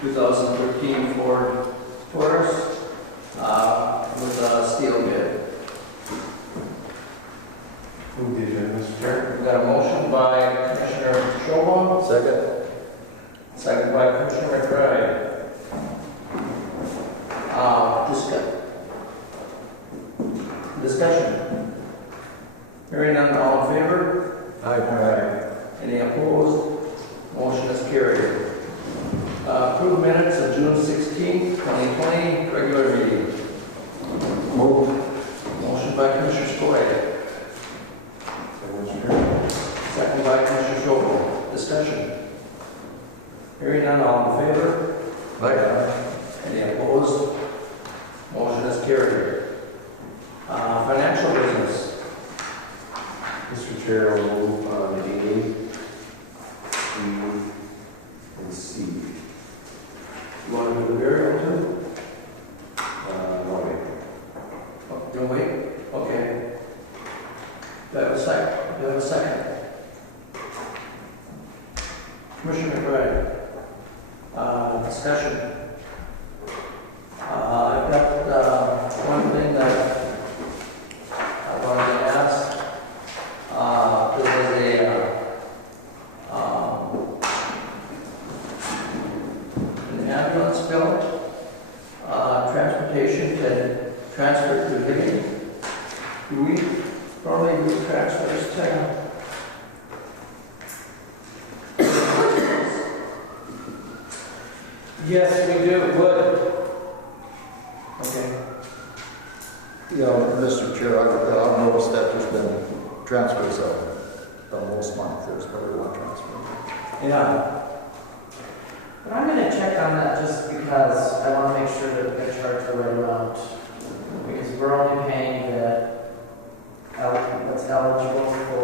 2013 Ford Taurus with a steel bid. Move the agenda, Mr. Chair. We've got a motion by Commissioner Schobel, second by Commissioner McBride. Discussion. Hearing none, all in favor? Aye. Any opposed? Motion is carried. Approved minutes of June 16, 2020, regular meeting. Move. Motion by Commissioner Skoye, Mr. Chair. second by Commissioner Schobel. Discussion. Hearing none, all in favor? Any opposed? Motion is carried. Financial business. Mr. Chair, I'll move on A, B, and C. You want to do the burial too? No, wait. Oh, you'll wait? Okay. Do I have a second? Do I have a second? Commissioner McBride. Discussion. I've got one thing that I wanted to ask. There was an ambulance bill, transportation to transfer to living. Do we normally do transfers to? Yes, we do. Would. Okay. Yeah, Mr. Chair, I've noticed that there's been transfers of most month. There's probably one transfer. Yeah. But I'm going to check on that just because I want to make sure that we get charged the right amount. Because we're only paying what's eligible for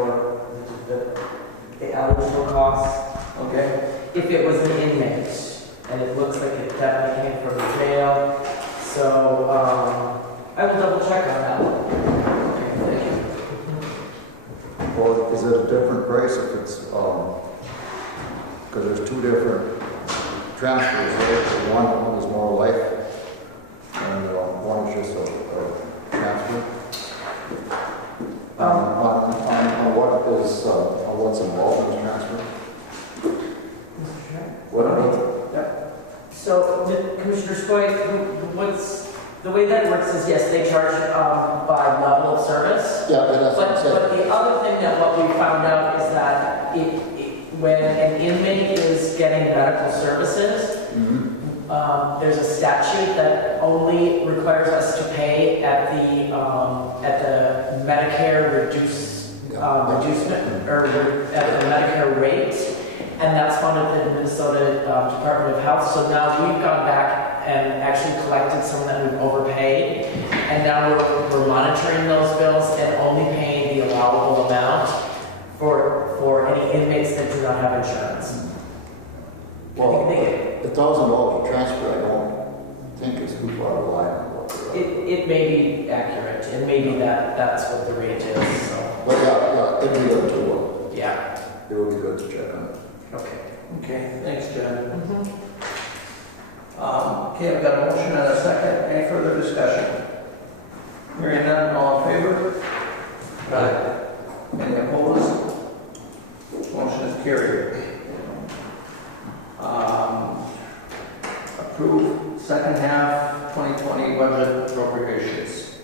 the eligible costs. Okay. If it was an inmate, and it looks like it definitely came from the jail, so I will double check on that one. Okay, thank you. Or is it a different price if it's, because there's two different transfers, right? One is more life, and one is just a transfer. On what's involved in this transfer? Mr. Chair? What? So, Commissioner Skoye, the way that it works is, yes, they charge by level of service. Yeah, that's what I'm saying. But the other thing that what we found out is that when an inmate is getting medical services, there's a statute that only requires us to pay at the Medicare reducement or at the Medicare rate, and that's funded by the Minnesota Department of Health. So now we've gone back and actually collected some that we've overpaid, and now we're monitoring those bills and only paying the allowable amount for any inmates that do not have insurance. Well, $1,000 transfer, I don't think is too far of a line on what they're at. It may be accurate. It may be that's what the rate is. So. But yeah, it'd be good to, Yeah. it would be good to check on it. Okay. Okay, thanks, Jen. Okay, I've got a motion and a second. Any further discussion? Hearing none, all in favor? Any opposed? Motion is carried. Approve second half 2020 budget appropriations.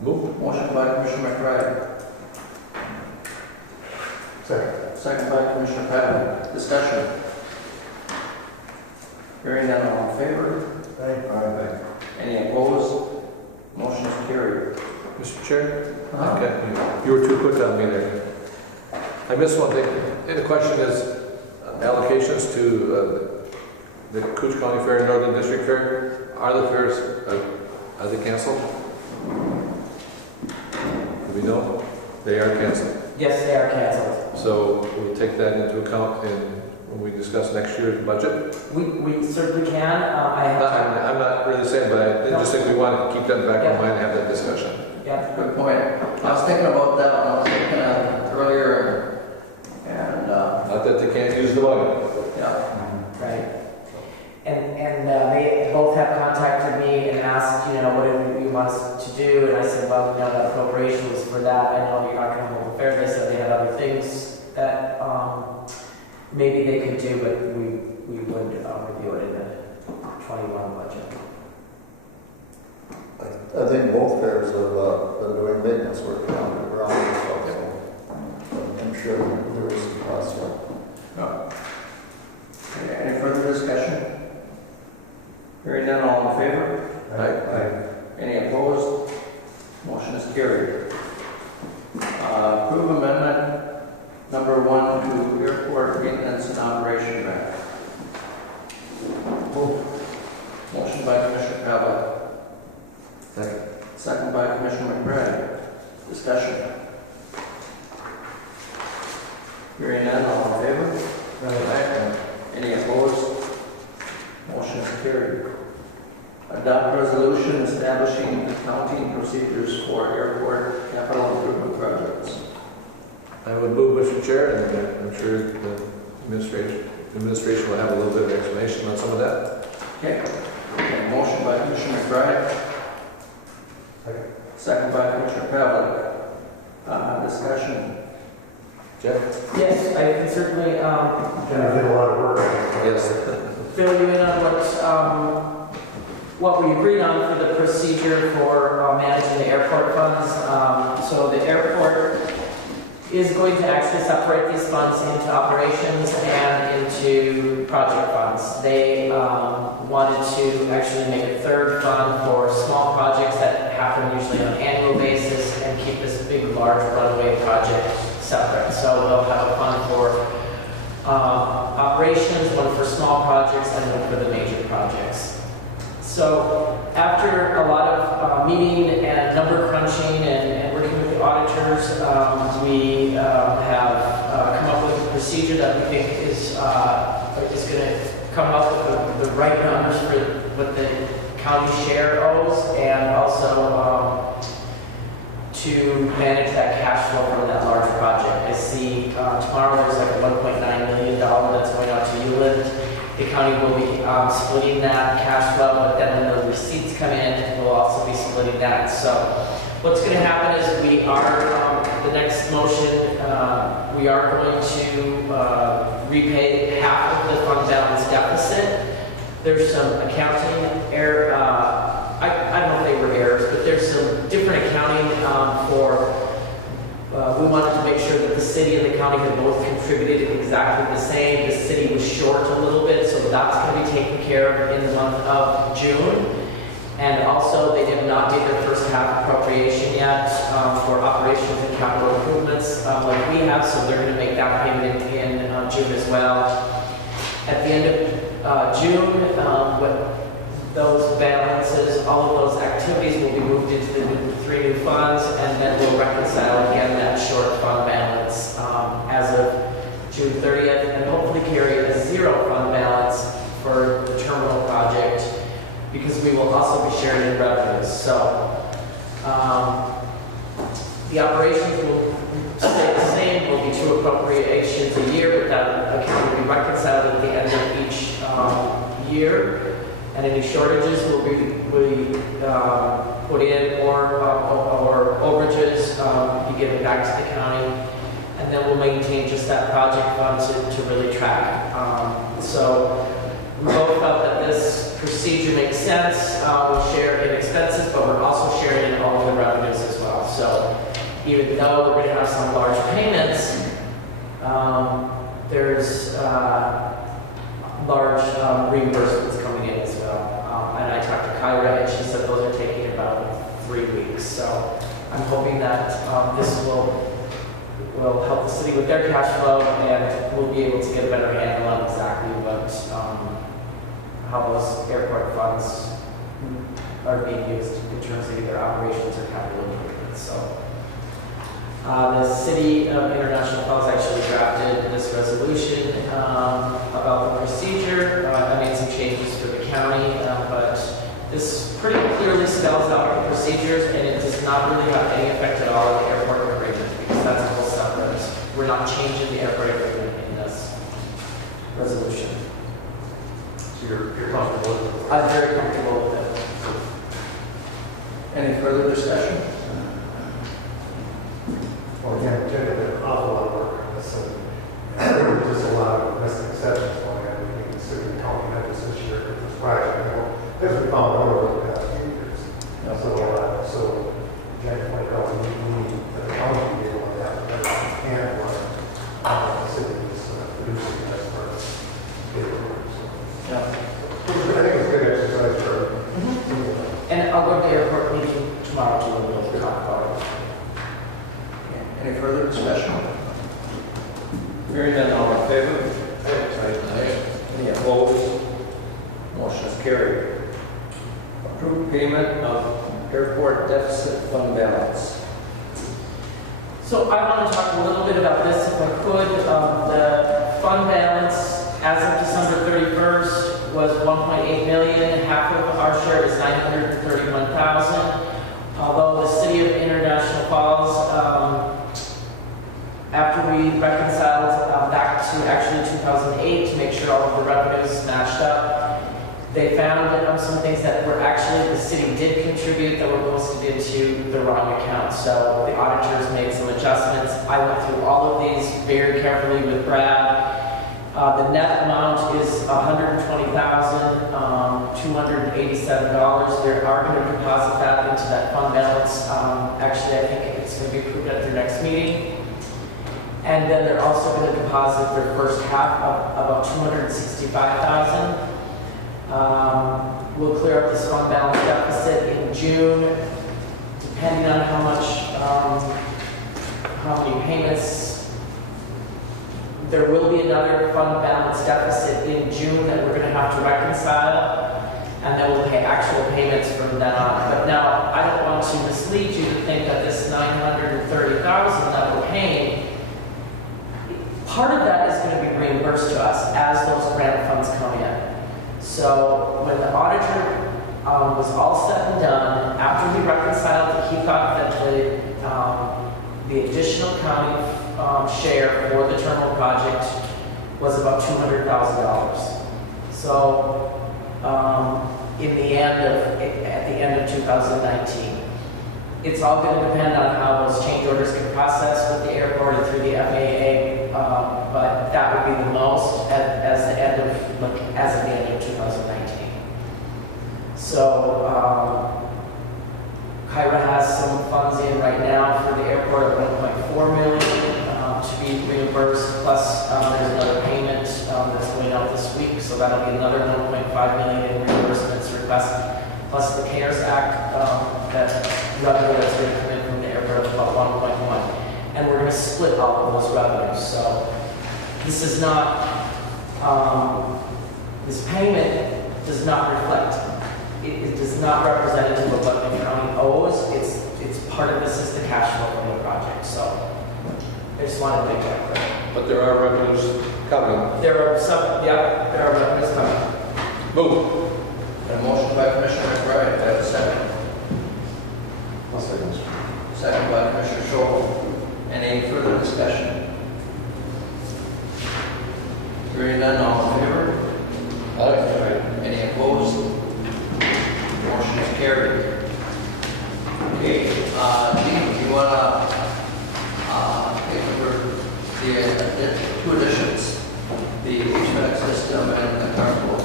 Move. Motion by Commissioner McBride. Second by Commissioner Patton. Discussion. Hearing none, all in favor? Aye. Any opposed? Motion is carried. Mr. Chair? Okay, you were too quick on me there. I missed one thing. The question is allocations to the Cooch County Fair and Northern District Fair. Are the fairs, are they canceled? Do we know? They are canceled. Yes, they are canceled. So we'll take that into account when we discuss next year's budget. We certainly can. I'm not really saying, but I just think we want to keep that back in mind and have that discussion. Yeah. Good point. I was thinking about that when I was looking at it earlier, and Not that they can't use use the money. Yeah. Right. And they both have contacted me and asked, what do you want us to do? And I said, well, that appropriation was for that. I know you're not going to hold the fair. They said they had other things that maybe they could do, but we would review it in the 21 budget. I think both pairs have been doing maintenance work around and stuff, so I'm sure there is some cost there. No. Any further discussion? Hearing none, all in favor? Aye. Any opposed? Motion is carried. Approve amendment number 1 to airport maintenance and operation grant. Motion by Commissioner Pavlik. Second. Second by Commissioner McBride. Discussion. Hearing none, all in favor? Aye. Any opposed? Motion is carried. Adopt resolution establishing accounting procedures for airport capital improvement projects. I would move, Mr. Chair, and I'm sure the administration will have a little bit of explanation on some of that. Okay. Motion by Commissioner McBride. Second by Commissioner Pavlik. Discussion. Jeff? Yes, I can certainly Did a lot of work. Yes. fill you in on what we agreed on for the procedure for managing the airport funds. So the airport is going to actually separate these funds into operations and into project funds. They wanted to actually make a third fund for small projects that happen usually on an annual basis and keep this big, large runway project separate. So we'll have a fund for operations, one for small projects, and one for the major projects. So after a lot of meeting and number crunching and working with the auditors, we have come up with a procedure that we think is going to come up with the right numbers for what the county share owes, and also to manage that cash flow from that large project. I see tomorrow there's like a $1.9 million that's going out to Uland. The county will be splitting that cash flow, but then when the receipts come in, we'll also be splitting that. So what's going to happen is we are, the next motion, we are going to repay half of the fund balance deficit. There's some accounting error, I don't know if they were errors, but there's some different accounting we wanted to make sure that the city and the county had both contributed exactly the same. The city was short a little bit, so that's going to be taken care of in the month of June. And also, they did not make their first half appropriation yet for operations and capital improvements like we have, so they're going to make that payment in June as well. At the end of June, those balances, all of those activities will be moved into the 3 new funds, and then we'll reconcile again that short fund balance as of June 30th, and hopefully carry a 0 fund balance for the terminal project, because we will also be sharing in revenues. So the operations will stay the same. Will be 2 appropriations a year, but that account will be reconciled at the end of each year. And any shortages will be put in, or overages be given back to the county, and then we'll maintain just that project fund to really track. So we both felt that this procedure makes sense. We'll share in expenses, but we're also sharing in all of the revenues as well. So even though we're going to have some large payments, there's large reimbursements coming in as well. And I talked to Kyra, and she said those are taking about 3 weeks. So I'm hoping that this will help the city with their cash flow, and we'll be able to get a better handle on exactly what how those airport funds are being used in terms of either operations or capital improvements. So the City of International Falls actually drafted this resolution about the procedure. I made some changes for the county, but this pretty clearly spells out the procedures, and it does not really have any effect at all on the airport agreement, because that's a whole separate. We're not changing the airport agreement in this. resolution. So you're comfortable with it? I'm very comfortable with it. Any further discussion? Well, again, we did an awful lot of work on this, and there's a lot of misconceptions going on between the city and county members this year with this project. As we found out over the past few years. So again, like, we need the county to be able to have a better hand on the city is producing as far as paperwork. So Yeah. I think it's a good exercise for. And I'll go to the airport meeting tomorrow to talk about it. Any further discussion? Hearing none, all in favor? Aye. Any opposed? Motion is carried. Approved payment of airport deficit fund balance. So I want to talk a little bit about this if I could. The fund balance as of December 31st was 1.8 million. Half of our share is 931,000. Although the city of International Falls, after we reconciled back to actually 2008 to make sure all of the revenues matched up, they found some things that were actually the city did contribute that were posted into the wrong account. So the auditors made some adjustments. I went through all of these very carefully with Brad. The net amount is $120,287. They are going to deposit that into that fund balance. Actually, I think it's going to be approved at their next meeting. And then they're also going to deposit their first half of about $265,000. We'll clear up this fund balance deficit in June, depending on how many payments. There will be another fund balance deficit in June that we're going to have to reconcile, and then we'll pay actual payments from then on. But now, I don't want to mislead you to think that this $930,000 that we're paying, part of that is going to be reimbursed to us as those grant funds come in. So when the auditor was all said and done, after we reconciled he thought that the additional county share for the terminal project was about $200,000. So at the end of 2019, it's all going to depend on how those change orders get processed with the airport and through the FAA, but that would be the most as of the end of 2019. So Kyra has some funds in right now for the airport of $1.4 million to be reimbursed, plus there's another payment that's going out this week, so that'll be another $1.5 million in reimbursements requested, plus the CARES Act, that revenue that's going to come in from the airport of about 1.1. And we're going to split all of those revenues. So this is not, this payment does not reflect, it is not representative of what the county owes. It's part of this is the cash flow from the project. So I just wanted to make that clear. But there are revenues coming. There are revenues coming. Move. A motion by Commissioner McBride, do I have a second? I'll second. Second by Commissioner Scholl. Any further discussion? Hearing none, all in favor? Aye. Any opposed? Motion is carried. Okay, Dean, do you want to take over the two additions, the HVAC system and the carpool?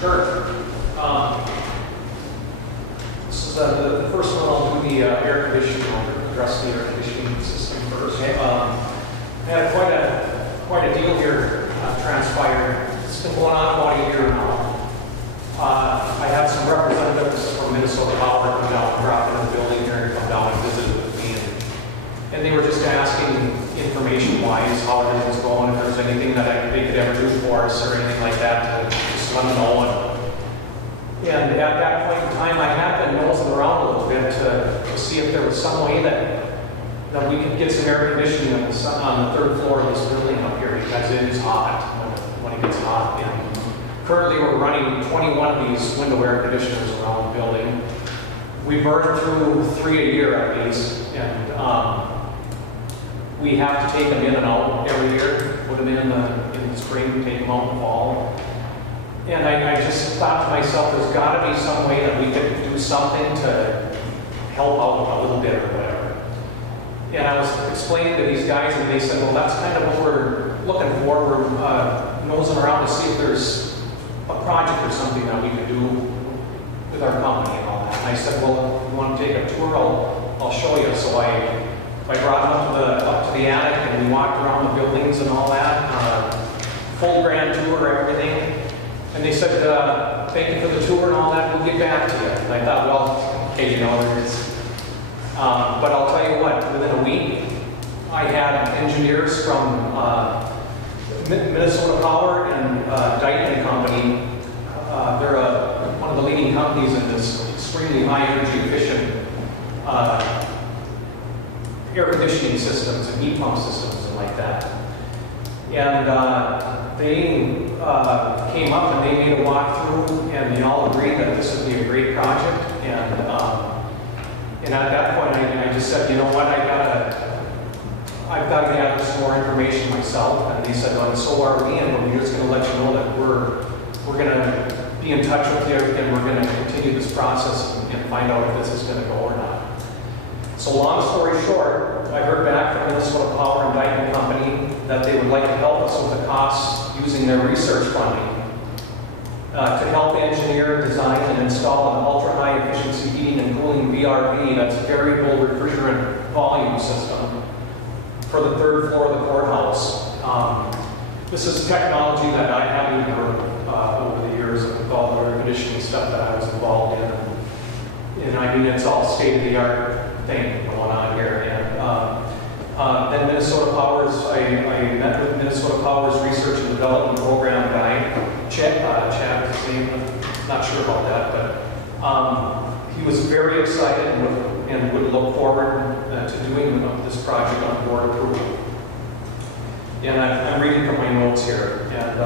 Sure. This is the first one. I'll do the air conditioning. I'll address the air conditioning system first. I had quite a deal here transpired. It's been going on about a year now. I had some representatives from Minnesota Power come down and drop into the building here and come down and visit with me, and they were just asking information-wise how everything's going, if there's anything that they could ever do for us or anything like that to just let them know. And at that point in time, I had been nosing around a little bit to see if there was some way that we could get some air conditioning on the third floor of this building up here, because it is hot when it gets hot. And currently, we're running 21 of these window air conditioners around the building. We burn through 3 a year at least, and we have to take them in and out every year. put them in the spring, take them out in the fall. And I just thought to myself, there's got to be some way that we could do something to help out a little bit or whatever. And I was explaining to these guys, and they said, well, that's kind of what we're looking for. We're nosing around to see if there's a project or something that we could do with our company and all that. And I said, well, if you want to take a tour, I'll show you. So I brought them up to the attic, and we walked around the buildings and all that. Full grand tour, everything. And they said, thank you for the tour and all that, we'll get back to you. And I thought, well, okay, you know, but I'll tell you what, within a week, I had engineers from Minnesota Power and Dyke Company. They're one of the leading companies in this extremely high energy efficient air conditioning systems and heat pump systems and like that. And they came up and they made a walkthrough, and they all agreed that this would be a great project. And at that point, I just said, you know what, I've got to gather some more information myself. And they said, well, and so are we, and we're just going to let you know that we're going to be in touch with you, and we're going to continue this process and find out if this is going to go or not. So long story short, I heard back from Minnesota Power and Dyke Company that they would like to help us with the costs using their research funding to help engineer, design, and install an ultra-high efficiency heating and cooling VRV, that's variable refrigerant volume system, for the third floor of the courthouse. This is technology that I haven't heard over the years with all the air conditioning stuff that I was involved in. And I mean, it's all state-of-the-art thing going on here. And then Minnesota Power's, I met with Minnesota Power's Research and Development Program guy, Chad is his name, I'm not sure about that, but he was very excited and would look forward to doing this project on board approval. And I'm reading from my notes here. And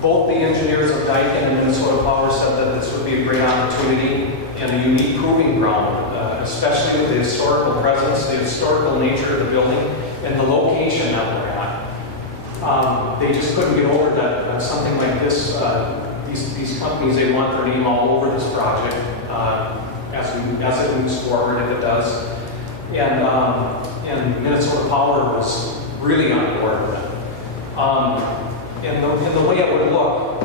both the engineers of Daikin and Minnesota Power said that this would be a great opportunity and a unique proving ground, especially with the historical presence, the historical nature of the building, and the location that we're at. They just couldn't get over that something like this, these companies, they want their name all over this project as it moves forward, if it does. And Minnesota Power was really on board with it. And the way it would look,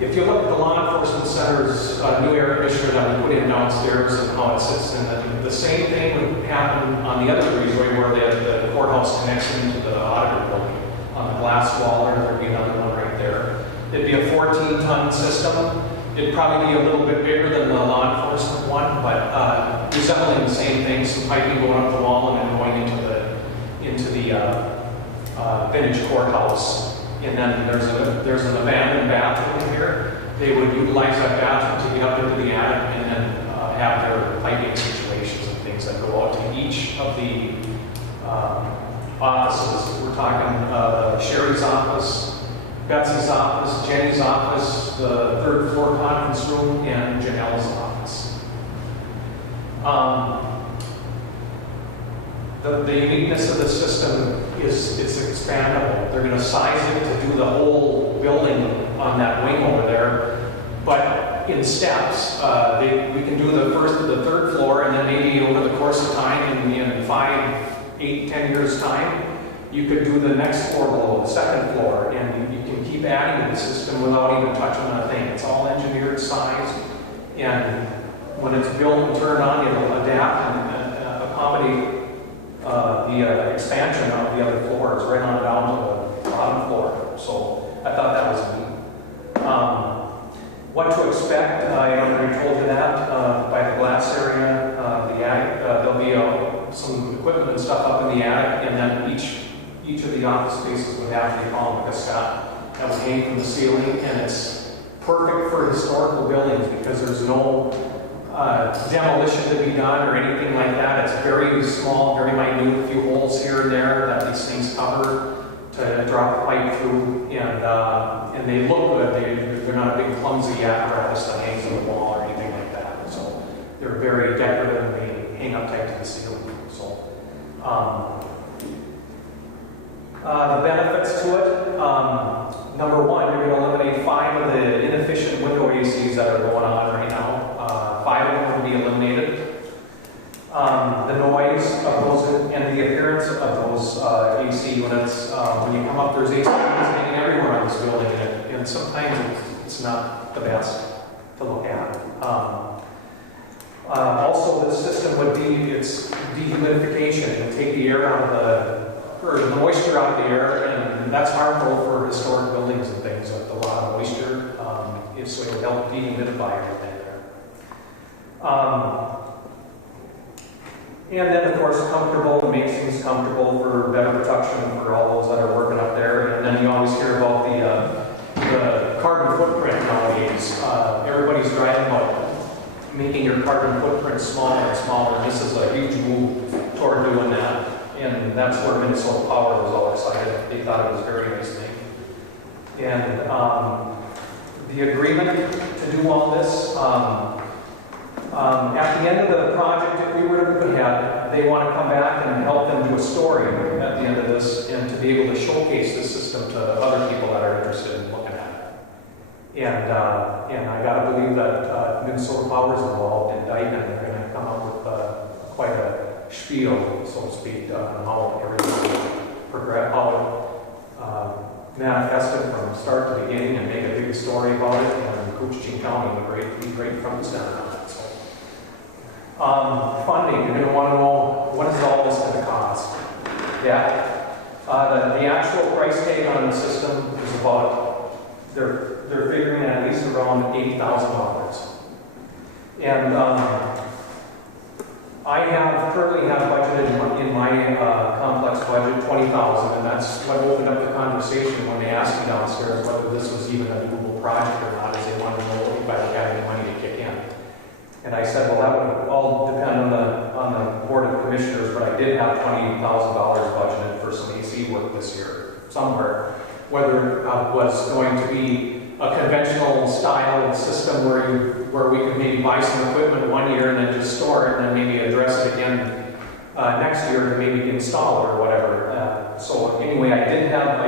if you look at the law enforcement center's new air conditioner that we put in downstairs and how it sits in it, the same thing would happen on the other breezeway where the courthouse connects into the auditor building. On the glass wall, there'd be another one right there. It'd be a 14-ton system. It'd probably be a little bit bigger than the law enforcement one, but resembling the same thing, some piping going up the wall and then going into the vintage courthouse. And then there's an abandoned bathroom in here. They would utilize that bathroom to get up into the attic and then have their piping situations and things that go out to each of the offices. We're talking Sherry's office, Betsy's office, Jenny's office, the third floor conference room, and Janelle's office. The uniqueness of the system is it's expandable. They're going to size it to do the whole building on that wing over there, but in steps. We can do the third floor, and then maybe over the course of time, in 5, 8, 10 years time, you could do the next floor below, the second floor, and you can keep adding to the system without even touching a thing. It's all engineered, sized, and when it's built and turned on, it'll adapt and accommodate the expansion of the other floors right on down to the bottom floor. So I thought that was neat. What to expect, I already told you that, by the glass area, the attic, there'll be some equipment and stuff up in the attic, and then each of the office spaces would have the column like a Scott that would hang from the ceiling, and it's perfect for historical buildings because there's no demolition to be done or anything like that. It's very small, very minute, a few holes here and there that these things cover to drop the pipe through, and they look good. They're not a big clumsy apparatus that hangs on the wall or anything like that. So they're very decorative and they hang up tight to the ceiling. So The benefits to it, number one, you're going to eliminate 5 of the inefficient window ACs that are going on right now. 5 of them will be eliminated. The noise of those and the appearance of those AC units, when you come up, there's AC units hanging everywhere on this building, and sometimes it's not the best to look at. Also, the system would be its dehumidification. It would take the air out of or the moisture out of the air, and that's harmful for historic buildings and things with a lot of moisture. So it would help dehumidify everything there. And then, of course, comfortable, it makes things comfortable for better protection for all those that are working up there. And then you always hear about the carbon footprint nowadays. Everybody's driving about making your carbon footprint smaller and smaller. And this is a huge move toward doing that. And that's where Minnesota Power was all excited. They thought it was a very nice thing. And the agreement to do all this, at the end of the project, if we were to move ahead, they want to come back and help them do a story at the end of this and to be able to showcase the system to other people that are interested in looking at it. And I got to believe that Minnesota Power is involved in Dyke, and they're going to come up with quite a spiel, so to speak, on how everything progressed, how it manifested from start to beginning, and make a big story about it. And Koochiching County would be great front and center on that. So, funding, you're going to want to know what is all this going to cost. Yeah, the actual price tag on the system is about they're figuring at least around $80,000, and I currently have budgeted in my complex budget $20,000, and that's what opened up the conversation when they asked me downstairs whether this was even a doable project or not, as they wanted to know if I had any money to kick in. And I said, well, that would all depend on the Board of Commissioners, but I did have $20,000 budgeted for some AC work this year somewhere. Whether it was going to be a conventional style system where we could maybe buy some equipment one year and then just store it and then maybe address it again next year to maybe install or whatever. So anyway, I do have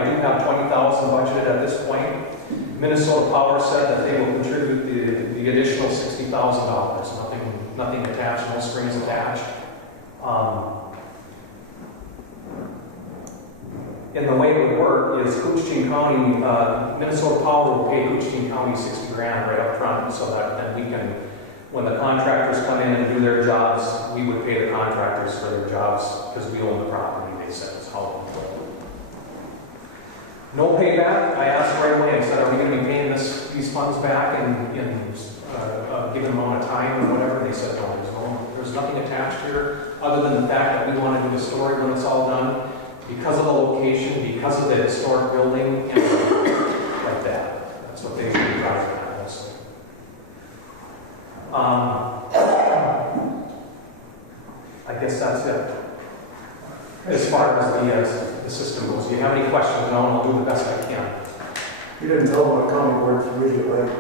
$20,000 budgeted at this point. Minnesota Power said that they will contribute the additional $60,000. Nothing attached, no strings attached. And the way it would work is Koochiching County, Minnesota Power will pay Koochiching County $60,000 right up front, so that then we can, when the contractors come in and do their jobs, we would pay the contractors for their jobs because we own the property, they said is how it would work. No payback. I asked right away, I said, are we going to be paying these funds back in a given amount of time or whatever? They said, no, there's nothing attached here other than the fact that we want to do the story when it's all done. Because of the location, because of the historic building, and like that. That's what they should be driving at also. I guess that's it. As far as the system goes. Do you have any questions? No, I'll do the best I can. You didn't tell them what county boards really like.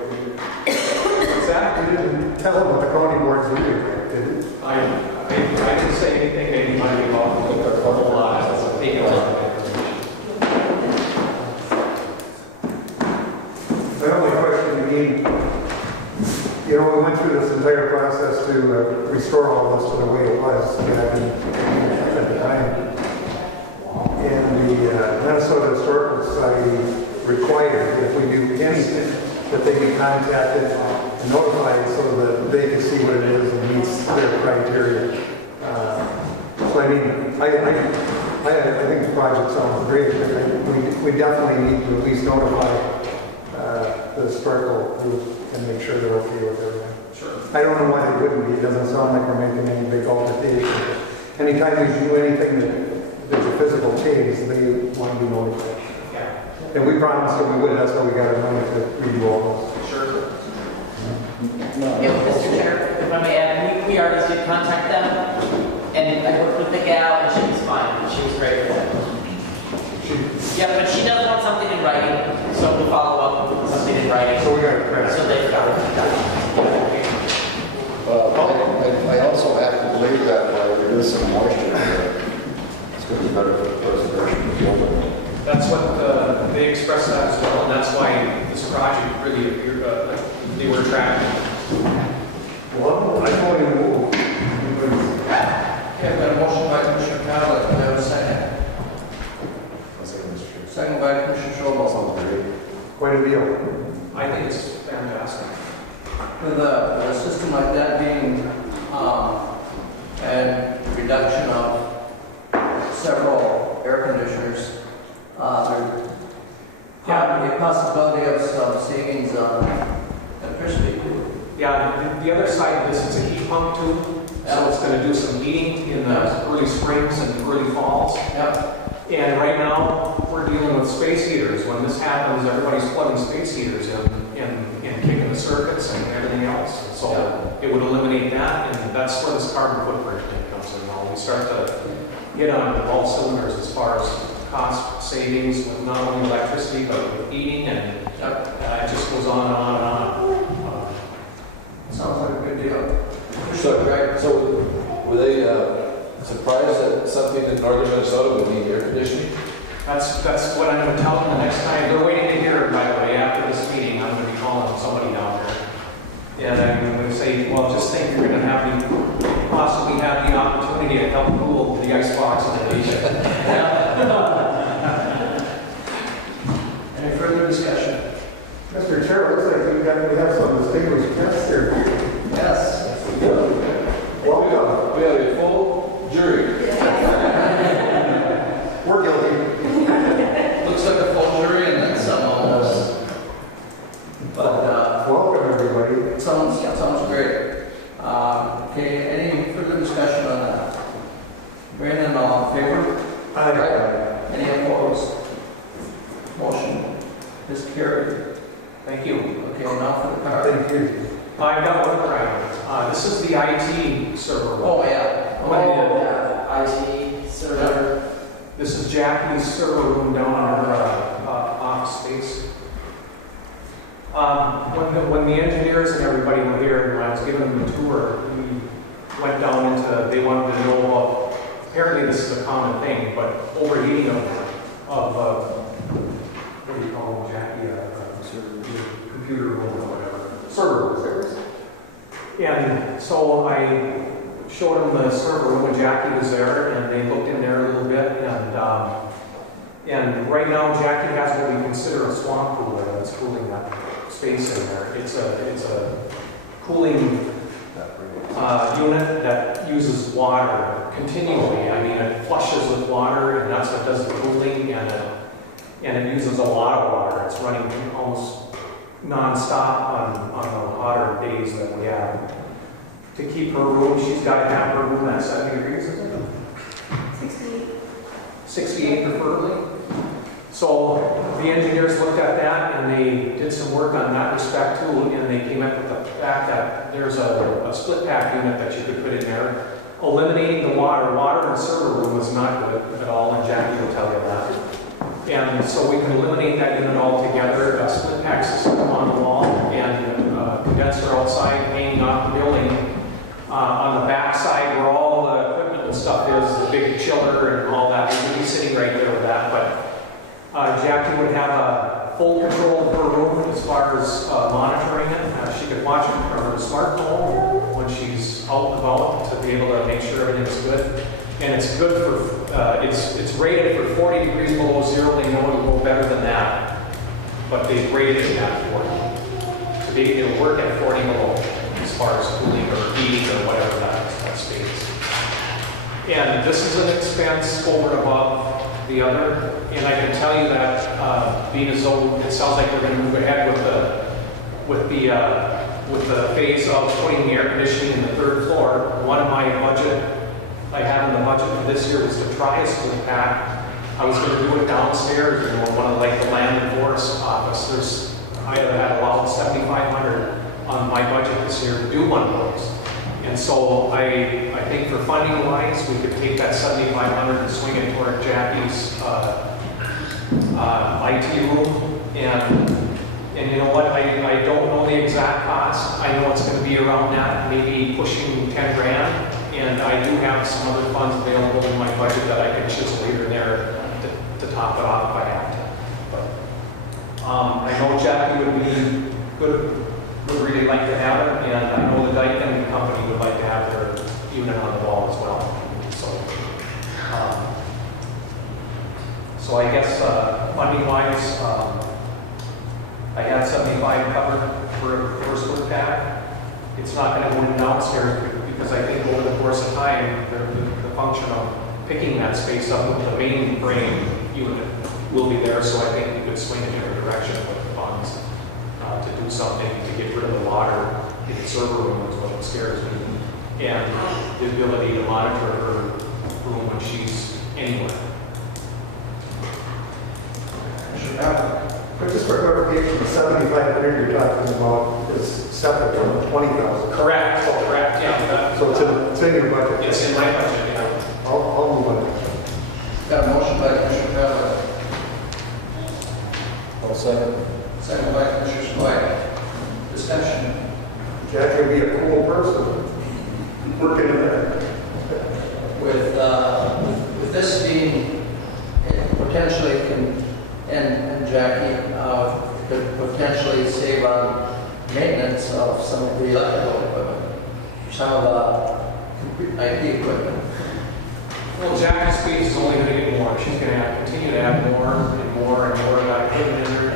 What's that? You didn't tell them what the county boards really like, did you? I didn't say anything maybe might be wrong with a whole lot. The only question being, we went through this entire process to restore all this to the way it was back at the time. And the Minnesota Historical Society required if we do anything that they be contacted and notified so that they can see what it is and meets their criteria. So I mean, I think the project sounds great. We definitely need to at least notify the historical group and make sure they're okay with everything. Sure. I don't know why they wouldn't be. It doesn't sound like we're making any big altercation. Anytime we do anything that's a physical change, they want to be notified. Yeah. And we promised that we would. That's why we got our money to review all this. Sure. Mr. Chair, if I may add, we already did contact them, and I worked with the gal, and she was fine. She was great with it. Yeah, but she does want something in writing, so we'll follow up with something in writing. So we got to press. So they've got it. I also have to believe that while there is some moisture, it's going to be better for the preservation of the building. That's what they expressed that as well, and that's why this project really appeared, they were attracted. Well, I told him to move. Okay, I've got a motion by Commissioner Conlon, do I have a second? I'll say, Mr. Chair. Second by Commissioner Schobel. Sounds great. Quite a deal. I think it's fantastic. With a system like that being, and reduction of several air conditioners, there could be a possibility of some savings on electricity. Yeah, the other side of this, it's a heat pump too, so it's going to do some heating in the early springs and early falls. Yep. And right now, we're dealing with space heaters. When this happens, everybody's plugging space heaters in and kicking the circuits and everything else. So it would eliminate that, and that's where this carbon footprint thing comes in. Now we start to get on all cylinders as far as cost savings with not only electricity, but with heating, and it just goes on and on and on. Sounds like a good deal. So, were they surprised that something in northern Minnesota would need air conditioning? That's what I'm going to tell them the next time. They're waiting to hear, by the way, after this meeting. I'm going to be calling somebody down there. And I'm going to say, well, just think you're going to possibly have the opportunity to help cool the icebox in the nation. Any further discussion? Mr. Chair, it looks like we have some distinguished guests here. Yes. Welcome. We have a full jury. We're guilty. Looks like a full jury and then some almost. But, Welcome, everybody. sounds great. Okay, any further discussion on that? Brandon, all in favor? Aye. Any opposed? Motion is carried. Thank you. Okay, now for the card. Thank you. I've got one more item. This is the IT server. Oh, yeah. IT server. This is Jackie's server room down in her office space. When the engineers and everybody were here, and I was giving them the tour, we went down into, they wanted to know about, apparently this is a common thing, but overheating of what do you call them, Jackie? Computer room or whatever. Server room. And so I showed them the server room when Jackie was there, and they looked in there a little bit, and right now Jackie has what we consider a swamp cooler that's cooling that space in there. It's a cooling unit that uses water continually. I mean, it flushes with water, and that's what does the cooling, and it uses a lot of water. It's running almost non-stop on the hotter days that we have. To keep her room, she's got to have her room at 70 degrees, isn't it? 68 preferably. So the engineers looked at that and they did some work on that respect too, and they came up with the fact that there's a split pack unit that you could put in there, eliminating the water. Water in the server room was not good at all, and Jackie will tell you that. And so we can eliminate that unit altogether, a split pack system on the wall, and a condenser outside hanging off the building. On the back side where all the equipment and stuff is, the big chiller and all that, we would be sitting right there with that. But Jackie would have full control of her room as far as monitoring it. She could watch it from her smartphone when she's out and about to be able to make sure everything's good. And it's good for, it's rated for 40 degrees below zero. They know it'll go better than that, but they've rated it at 40. So it'll work at 40 below as far as cooling or heating or whatever that states. And this is an expense over and above the other. And I can tell you that being as though it sounds like we're going to move ahead with the phase of putting the air conditioning in the third floor. One of my budget I have in the budget for this year was to try a split pack. I was going to do it downstairs, one of like the land and forest office. I had allowed $7,500 on my budget this year to do one of those. And so I think for funding wise, we could take that $7,500 and swing it toward Jackie's IT room. And you know what, I don't know the exact cost. I know it's going to be around that, maybe pushing 10 grand. And I do have some other funds available in my budget that I can chisel here and there to top it off if I have to. Jackie would really like to have it, and I know the Dyken company would like to have their unit on the wall as well. So I guess funding wise, I had 75 covered for a first foot pad. It's not going to go in downstairs because I think over the course of time, the function of picking that space up with the main frame unit will be there. So I think we could swing in a different direction with the funds to do something to get rid of the water in the server room is what scares me. And the ability to monitor her room when she's anywhere. But just for clarification, the 7,500 you're talking about is separate from the 20,000. Correct, correct, yeah. So it's in your budget. It's in my budget, yeah. I'll move on. Got a motion by Commissioner Pavlik, I'll second. second by Commissioner Swire. Discussion. Jackie will be a cool person. Working in there. With this being potentially and Jackie could potentially save on maintenance of some of the electrical equipment, some of the IT equipment. Well, Jackie's space is only going to get more. She's going to continue to have more and more and more of that equipment in her,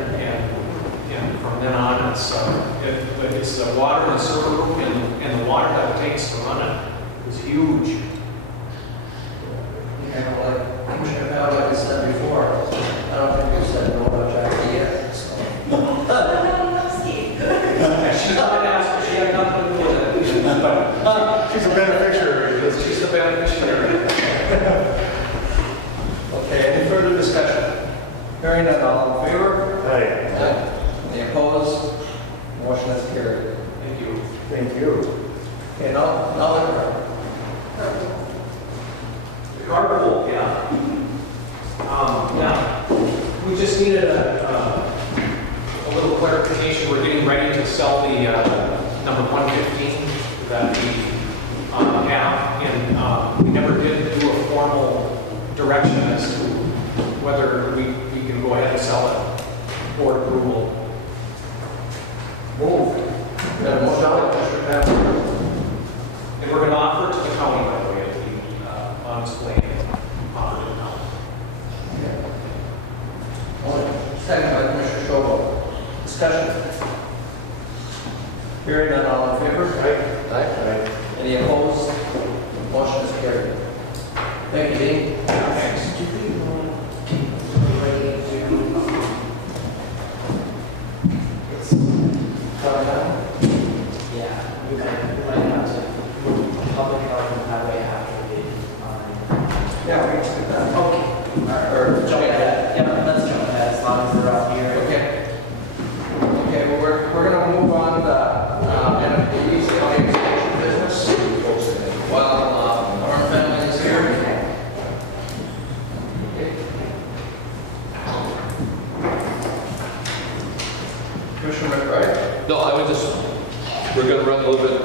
and from then on, it's the water in the server room and the water that it takes to run it is huge. Yeah, like Commissioner Pavlik has said before, I don't think we've said no about Jackie yet, so. She's not asked, but she had nothing to do with it. She's a beneficiary. She's the beneficiary. Okay, any further discussion? Hearing none, all in favor? Aye. Any opposed? Motion is carried. Thank you. Thank you. Okay, now Carpool, yeah. Yeah, we just needed a little clarification. We're getting ready to sell the number 115 that we have, and we never did do a formal direction as to whether we can go ahead and sell it for approval. Move. Got a motion by Commissioner Pavlik. And we're going to offer it to the county, by the way, as we explained. Offer to the county. Second by Commissioner Showboat. Discussion. Hearing none, all in favor? Aye. Any opposed? Motion is carried. Thank you, Dean. Thanks. Yeah, we might have to public parking highway after the, Yeah, we can do that. okay. Or Jump ahead, yeah, let's jump ahead as long as they're out here. Okay. Okay, well, we're going to move on to NFP's county extension business while our family is here. Okay. Commissioner McBride? No, we're going to run a little bit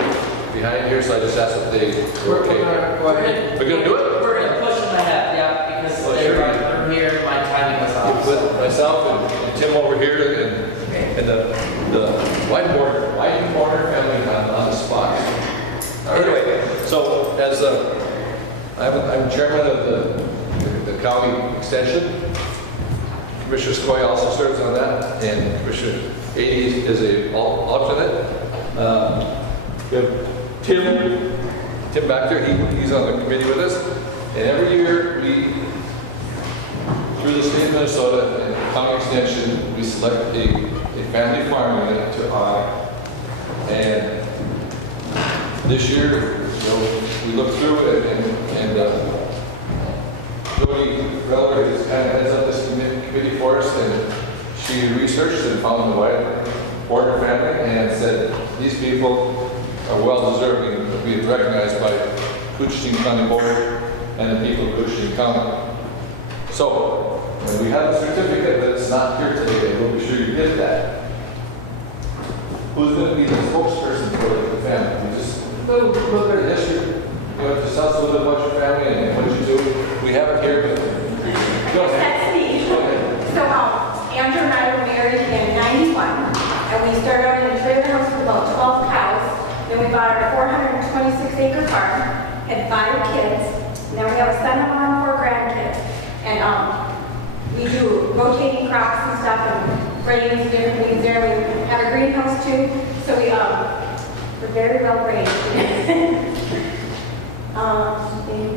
behind here, so I just asked if they were We're okay. going to go ahead. We're going to do it? We're gonna push them ahead, yeah, because Oh, they're sure. right through here, my timing was off. With myself and Tim over here and the White Warner family on the spot. Anyway, so as I'm chairman of the county extension. Commissioner Skoye also serves on that, and Commissioner Ady is a alternate. We have Tim back there. He's on the committee with us, and every year through the state of Minnesota and the county extension, we select a family farm unit to honor. And this year, we looked through it, and Jody Reller is kind of heads up this committee for us, and she researched and found the White Warner family and said these people are well deserving of being recognized by Koochiching County Board and the people of Koochiching County. So, we have a certificate, but it's not here today. We'll be sure you get that. Who's going to be the spokesperson for the family? We just a little bit of history. Just tell us a little bit about your family and what you do. We have it here, but go ahead. That's me. Go ahead. So, Andrew and I were married in 91. 26-acre farm, had 5 kids, and then we have a son-in-law and 4 grandkids. And we do rotating crops and stuff, and grains and different things there. We have a greenhouse too, so we're very well raised.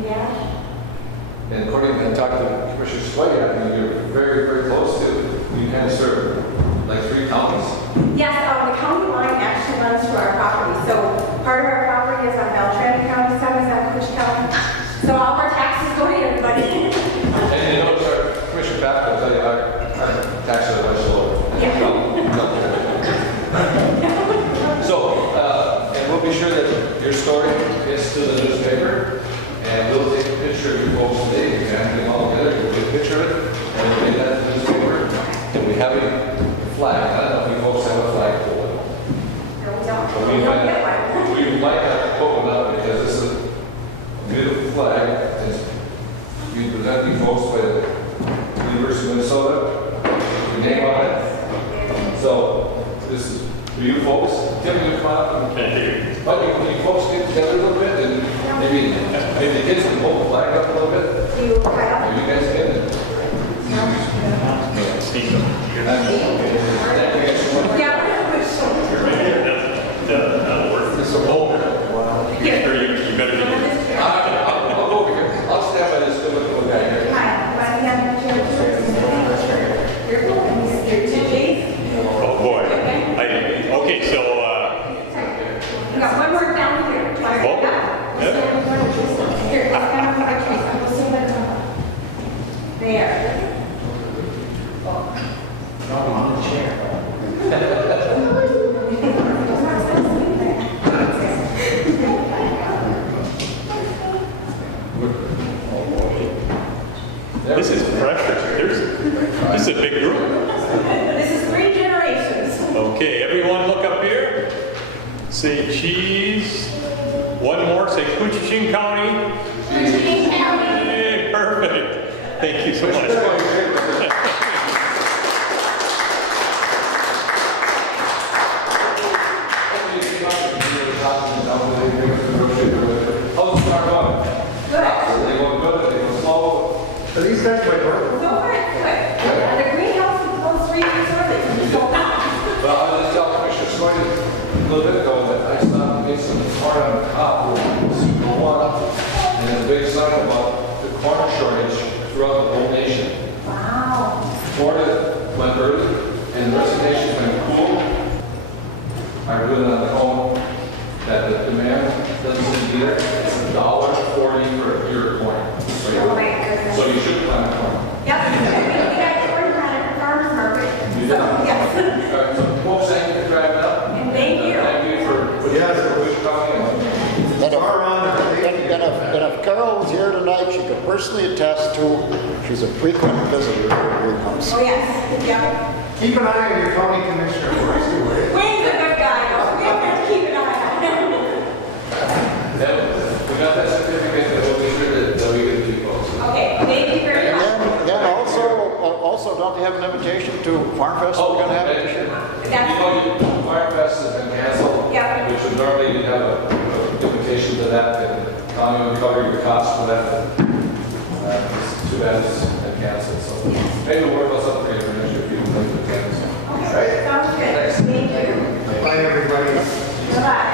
Yeah. And according to talking to Commissioner Sway, I mean, you're very, very close to, you kind of serve like 3 counties. Yes, the county line actually runs through our property. So part of our property is on Beltrán County, some is on Koochiching County. So all of our taxes go to everybody. And you know, Commissioner Papp will tell you our taxes are much lower. So, and we'll be sure that your story gets to the newspaper, and we'll take a picture of your folks today. You can get them all together, we'll take a picture of it, and we'll take that to the newspaper. And we have a flag. I don't know if you folks have a flag for it. But we might have to put one up because this is a beautiful flag. It's being presented to you folks by the University of Minnesota. Your name on it. So this is for you folks. Tim, you come out. Thank you. But you folks get together a little bit and maybe the kids can hold the flag up a little bit. You guys can. Yeah. This is a moment. You better do it. I'll go over here. I'll stand by this little guy here. Oh boy. Okay, so We got one more down here. Oh, Here, there. this is pressure. This is a big group. This is 3 generations. Okay, everyone look up here. Say cheese. One more, say Koochiching County. Koochiching County. Hey, perfect. Thank you so much. At least that's my work. So good. The greenhouse is close 3 weeks early. So Well, I was just telling Commissioner Sway a little bit ago that I stopped and made some corn on the top with marijuana, and there's a big sign about the corn shortage throughout the whole nation. Wow. Florida went early, and the rest of the nation went cool. I put it on the home that the demand doesn't seem to be there. It's $1.40 for a ear of corn. So you should plant corn. Yep. We got corn planted farmers market. You did? Yes. All right, so folks, thank you for driving up. And thank you. Thank you for talking. And if Carol was here tonight, she could personally attest to, she's a frequent visitor to the greenhouse. Oh, yes. Yep. Keep an eye on your county commissioner first, anyway. Wayne's a good guy, though. We have to keep an eye on him. We got that certificate that we'll be sure that we get to you folks. Okay, thank you very much. And then also, don't they have an invitation to Farm Fest we're going to have this year? Fire Fest has been canceled. Yeah. Which would normally you'd have a invitation to that, and county would cover your costs for that. It's too bad it's been canceled, so maybe we'll work on something for next year if you can make the plans. Okay, sounds good. Thank you. Bye, everybody. Bye-bye.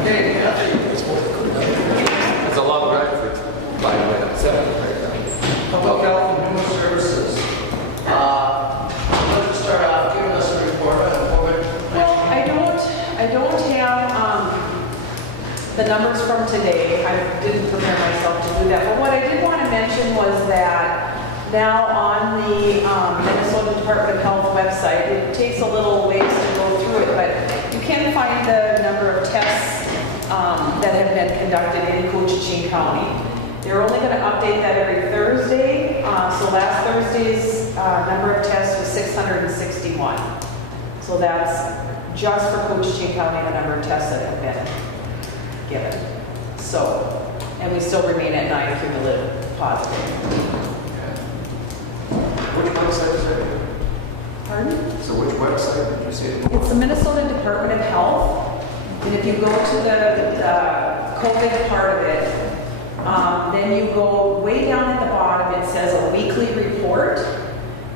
Okay, it's a long drive for 5 minutes. Public health and human services. Let's start off giving us a report on COVID. Well, I don't have the numbers from today. I didn't prepare myself to do that. But what I did want to mention was that now on the Minnesota Department of Health website, it takes a little ways to go through it, but you can find the number of tests that have been conducted in Koochiching County. They're only going to update that every Thursday. So last Thursday's number of tests was 661. So that's just for Koochiching County, the number of tests that have been given. So, and we still remain at 9 cumulative positive. Which website is that? Pardon? So which website did you say? It's the Minnesota Department of Health, and if you go to the COVID part of it, then you go way down at the bottom, it says a weekly report,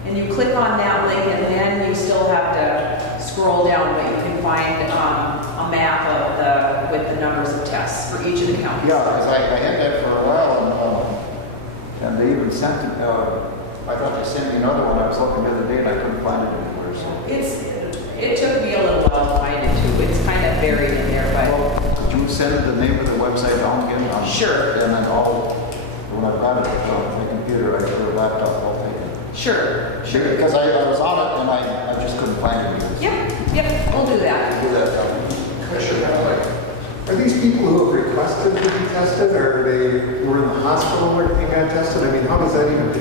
and you click on that link, and then you still have to scroll down, but you can find a map of with the numbers of tests for each of the counties. Yeah, because I had that for a while, and they even sent it, I thought they sent me another one. I was looking the other day and I couldn't find it anywhere, so. It took me a little while to find it too. It's kind of buried in there, but Could you send the name of the website down again? Sure. And then when I've got it on my computer, I or laptop, I'll take it. sure. Because I was on it and I just couldn't find it. Yep, we'll do that. Do that. Are these people who have requested to be tested, or they were in the hospital where they got tested? I mean, how does that even be?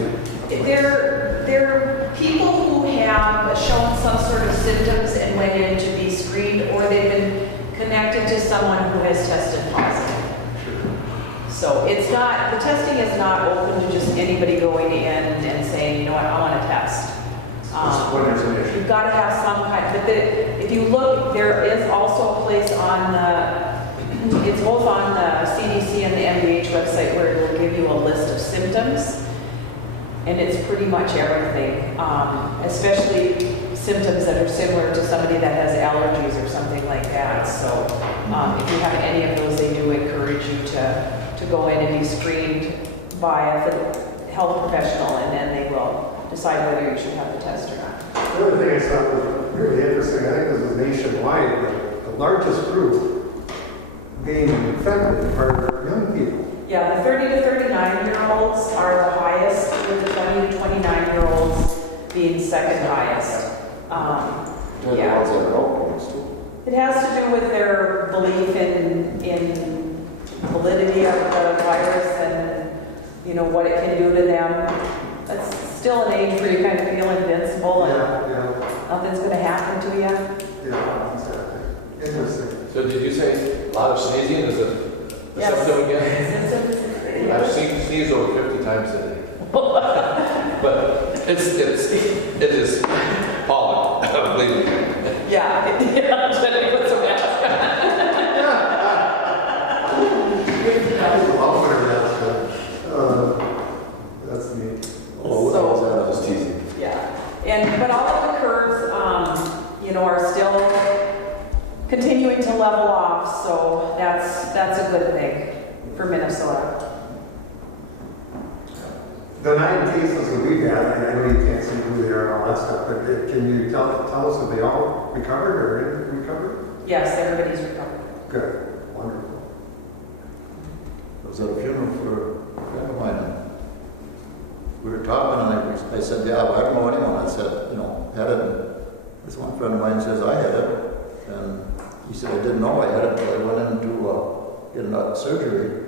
They're people who have shown some sort of symptoms and went in to be screened, or they've been connected to someone who has tested positive. So the testing is not open to just anybody going in and saying, you know what, I want to test. When there's an issue. You've got to have some kind, but if you look, there is also a place it's both on the CDC and the MDH website where it will give you a list of symptoms, and it's pretty much everything, especially symptoms that are similar to somebody that has allergies or something like that. So if you have any of those, they do encourage you to go in and be screened by a health professional, and then they will decide whether you should have the test or not. The other thing I thought was really interesting, I think this is nationwide, but the largest group being infected are young people. Yeah, the 30 to 39-year-olds are the highest, with the 20 to 29-year-olds being second highest. They're the Yeah. ones that are open, too. It has to do with their belief in validity of the virus and, you know, what it can do to them. It's still an age where you kind of feel invincible and nothing's going to happen to you. Yeah, exactly. Interesting. So did you say a lot of sneezing? Is it a Yes. symptom again? I've sneezed over 50 times a day. But it is pollen, believe me. Yeah, Jenny puts a mask I'll put her down, that's neat. Oh, what So- was that? I was teasing. Yeah, but all of the curves, are still continuing to level off, so that's a good thing for Minnesota. The 9 cases that we got, I know you can't see who they are and all that stuff, but can you tell us if they all recovered or didn't recover? Yes, everybody's recovered. Good, wonderful. I was at a funeral for a friend of mine, and we were talking, and I said, yeah, well, I don't know anyone. I said, had it. And this one friend of mine says, I had it. And he said, I didn't know I had it, but I went in to get a surgery,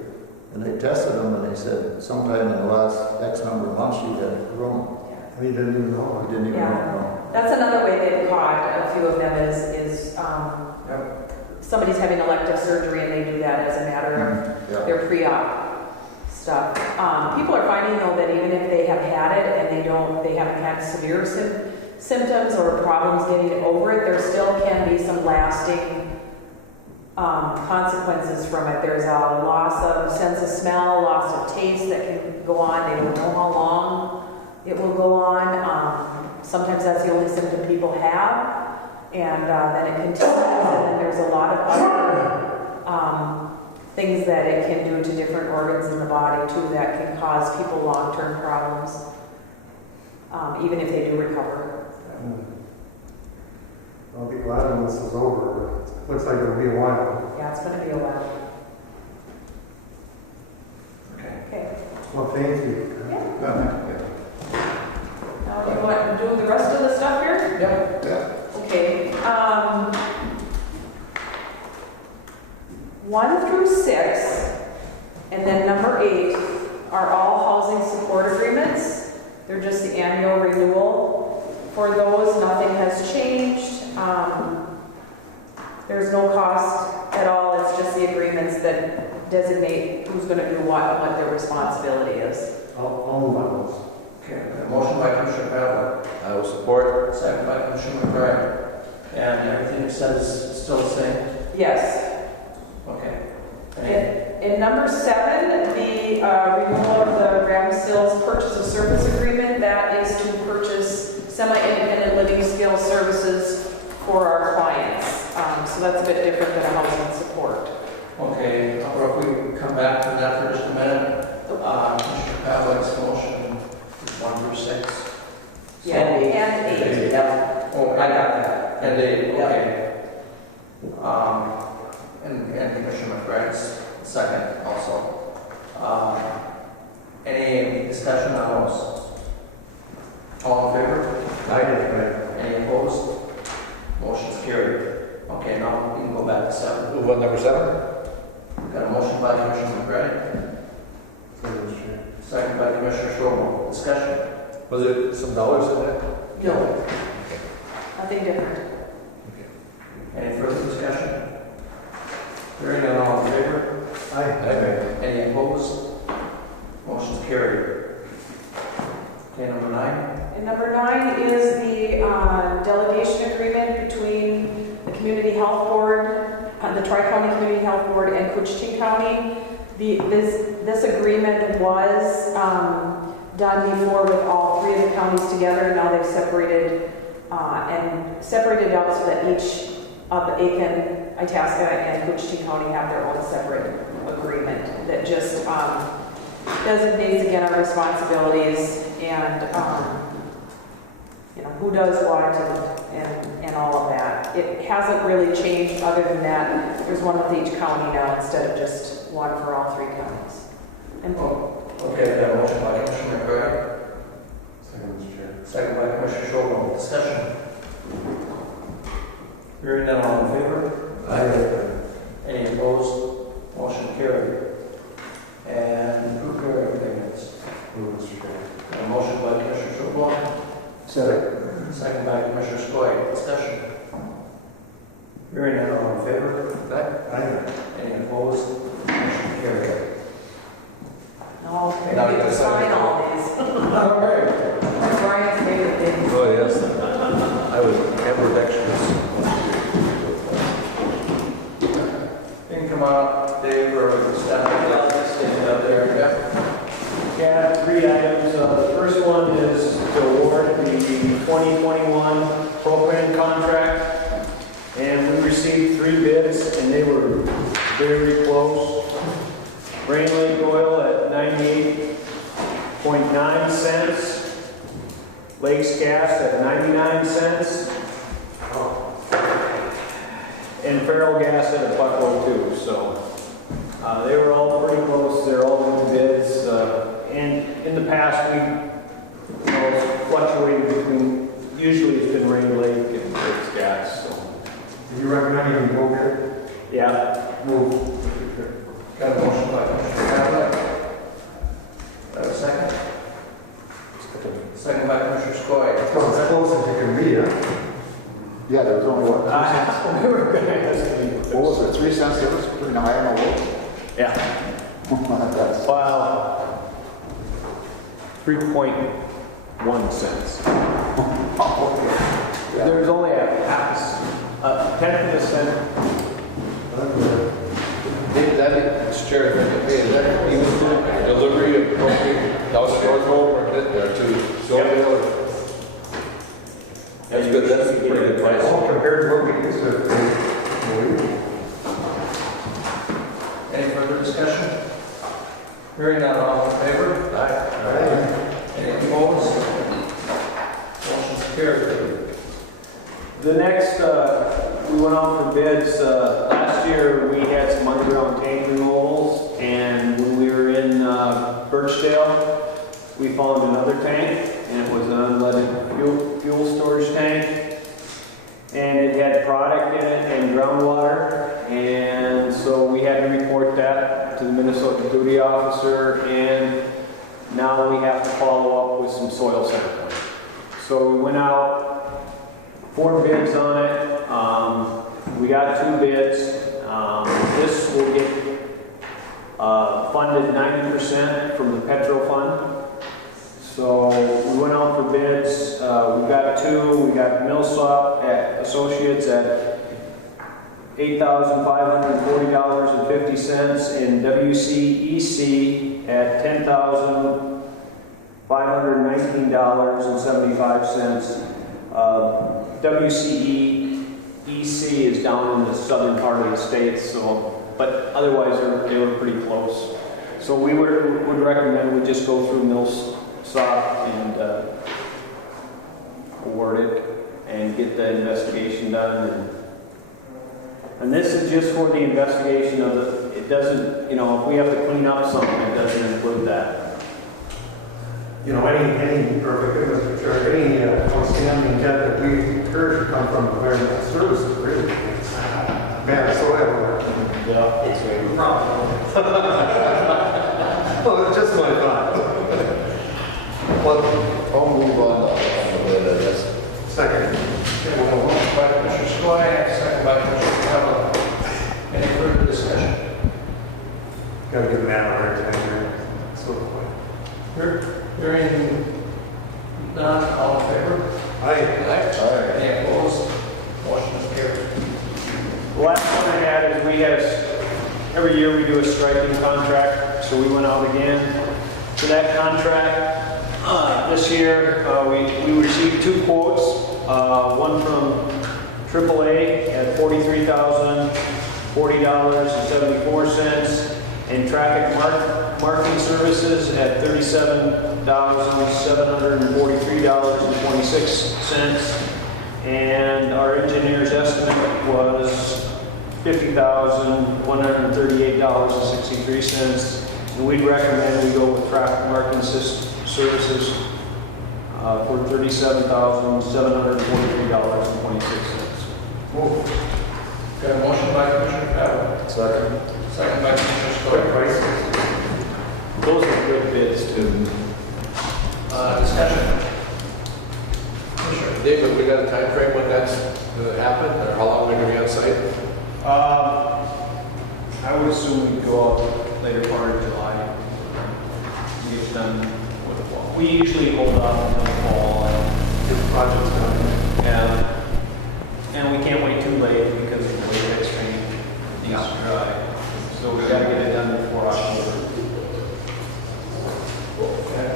and they tested him, and they said, sometime in the last X number of months, you had corona. And he didn't even know. I didn't even know. That's another way they've caught a few of them is somebody's having elective surgery and they do that as a matter of Yeah. their pre-op stuff. People are finding though that even if they have had it and they haven't had severe symptoms or problems getting over it, there still can be some lasting consequences from it. There's a loss of sense of smell, loss of taste that can go on. They don't know how long it will go on. Sometimes that's the only symptom people have, and then it continues, and then there's a lot of other things that it can do to different organs in the body too that can cause people long-term problems, even if they do recover. I'll be glad when this is over, but it looks like it'll be a while. Yeah, it's going to be a while. Okay. Well, thank you. Now, do you want to do the rest of the stuff here? Yeah. Okay. 1 through 6, and then number 8 are all housing support agreements. They're just the annual renewal. For those, nothing has changed. There's no cost at all. It's just the agreements that designate who's going to do what and what their responsibility is. I'll move on those. Okay, a motion by Commissioner Pavlik, I will support. second by Commissioner McBride. And everything you said is still the same? Yes. Okay. In number 7, the renewal of the Ram Sales Purchase of Service Agreement, that is to purchase semi-independent living skill services for our clients. So that's a bit different than a housing support. Okay, or if we come back to that for just a minute, Commissioner Pavlik's motion is 1 through 6. Yeah, and 8. Yep. Oh, I got that. And 8, okay. And Commissioner McBride's second also. Any discussion on those? All in favor? Aye. Any opposed? Motion's carried. Okay, now we can go back to 7. Move on number 7. Got a motion by Commissioner McBride, second by Commissioner Strobel. Discussion? Was it some dollars in there? No. Nothing different. Any further discussion? Hearing none, all in favor? Aye. Any opposed? Motion's carried. Okay, number 9. And number 9 is the delegation agreement between the Community Health Board, the Tri-County Community Health Board and Koochiching County. This agreement was done before with all 3 of the counties together. Now they've separated out so that each of the Aiken, Itasca, and Koochiching County have their own separate agreement that just designates again our responsibilities and who does what and all of that. It hasn't really changed other than that. There's one with each county now instead of just one for all 3 counties. And Okay, got a motion by Commissioner McBride, Second, Mr. Chair. second by Commissioner Strobel. Discussion? Hearing none, all in favor? Aye. Any opposed? Motion carried. And prepare everything else. Move, Mr. Chair. Got a motion by Commissioner Strobel, second by Commissioner Skoye. Discussion? Hearing none, all in favor? Aye. Any opposed? Motion carried. okay, Now we you can gotta sign sign. all these. All right. Brian's favorite thing. Oh, yes. I was ambidextrous. You can come out, Dave, or stand up there. Yep. Yeah, 3 items. The first one is to award the 2021 propane contract. And we received 3 bids, and they were very close. Rain Lake Oil at 98.9 cents. Lakes Gas at 99 cents. And Farrell Gas at $1.02. So they were all pretty close. They're all good bids. And in the past, we fluctuated between, usually it's been Rain Lake and Lakes Gas. So Do you recommend you go here? yeah. Move. Got a motion by Commissioner Pavlik. Have a second? Second by Commissioner Skoye. Well, as close as you can be, huh? Yeah, there was only what, 3 cents? We were going to ask you. What was it, 3 cents difference between the high and the low? Yeah. That's, Wow. 3.1 cents. yeah. There was only a tenth of a cent. Dave, Mr. Chair, is that even delivery of propane down to North or to Sylvia? Or? That's good, that's a pretty good price. All compared to what we used to. Any further discussion? Hearing none, all in favor? Aye. Any opposed? Motion's carried. The next, we went out for bids. Last year, we had some underground tank removals, and when we were in Birchdale, we found another tank, and it was an unleaded fuel storage tank, and it had product in it and groundwater, and so we had to report that to the Minnesota duty officer, and now we have to follow up with some soil sampling. So we went out, 4 bids on it. We got 2 bids. This will get funded 90% from the Petro Fund. So we went out for bids. We got two. We got Millsop at Associates at $8,540.50 and WCEC at $10,519.75. WCEC is down in the southern part of the state, so, but otherwise they were pretty close. So we would recommend we just go through Millsop and award it and get the investigation done. And this is just for the investigation of the, it doesn't, you know, if we have to clean up something, it doesn't include that. You know, any outstanding debt that we incur should come from environmental services, really. It's bad, so everywhere. Yeah, it's very Well, it's just my thought. Well, I'll move on the bid, I guess. Second. Okay, we'll move by Commissioner Skoye, second by Commissioner Capella. Any further discussion? Gotta give the man a hard time here. So, Hearing none, all in favor? Aye. Any opposed? Motion is carried. The last one I had is every year we do a striping contract, so we went out again for that contract. This year we received two quotes, one from AAA at $43,040.74 and Traffic Marketing Services at $37,743.26, and our engineer's estimate was $50,138.63, and we'd recommend we go with Traffic Marketing Services for $37,743.26. Got a motion by Commissioner Capella. Second. Second by Commissioner Quick Skoye. prices. Those are good bids too. Discussion. David, we got a time frame when that's going to happen, or how long we're going to be on site? I would assume we'd go out later part of July. Get it done with the fall. We usually hold off until the fall and Get the projects done. and we can't wait too late because of the way it's raining. Needs to dry. So we got to get it done before October. Okay.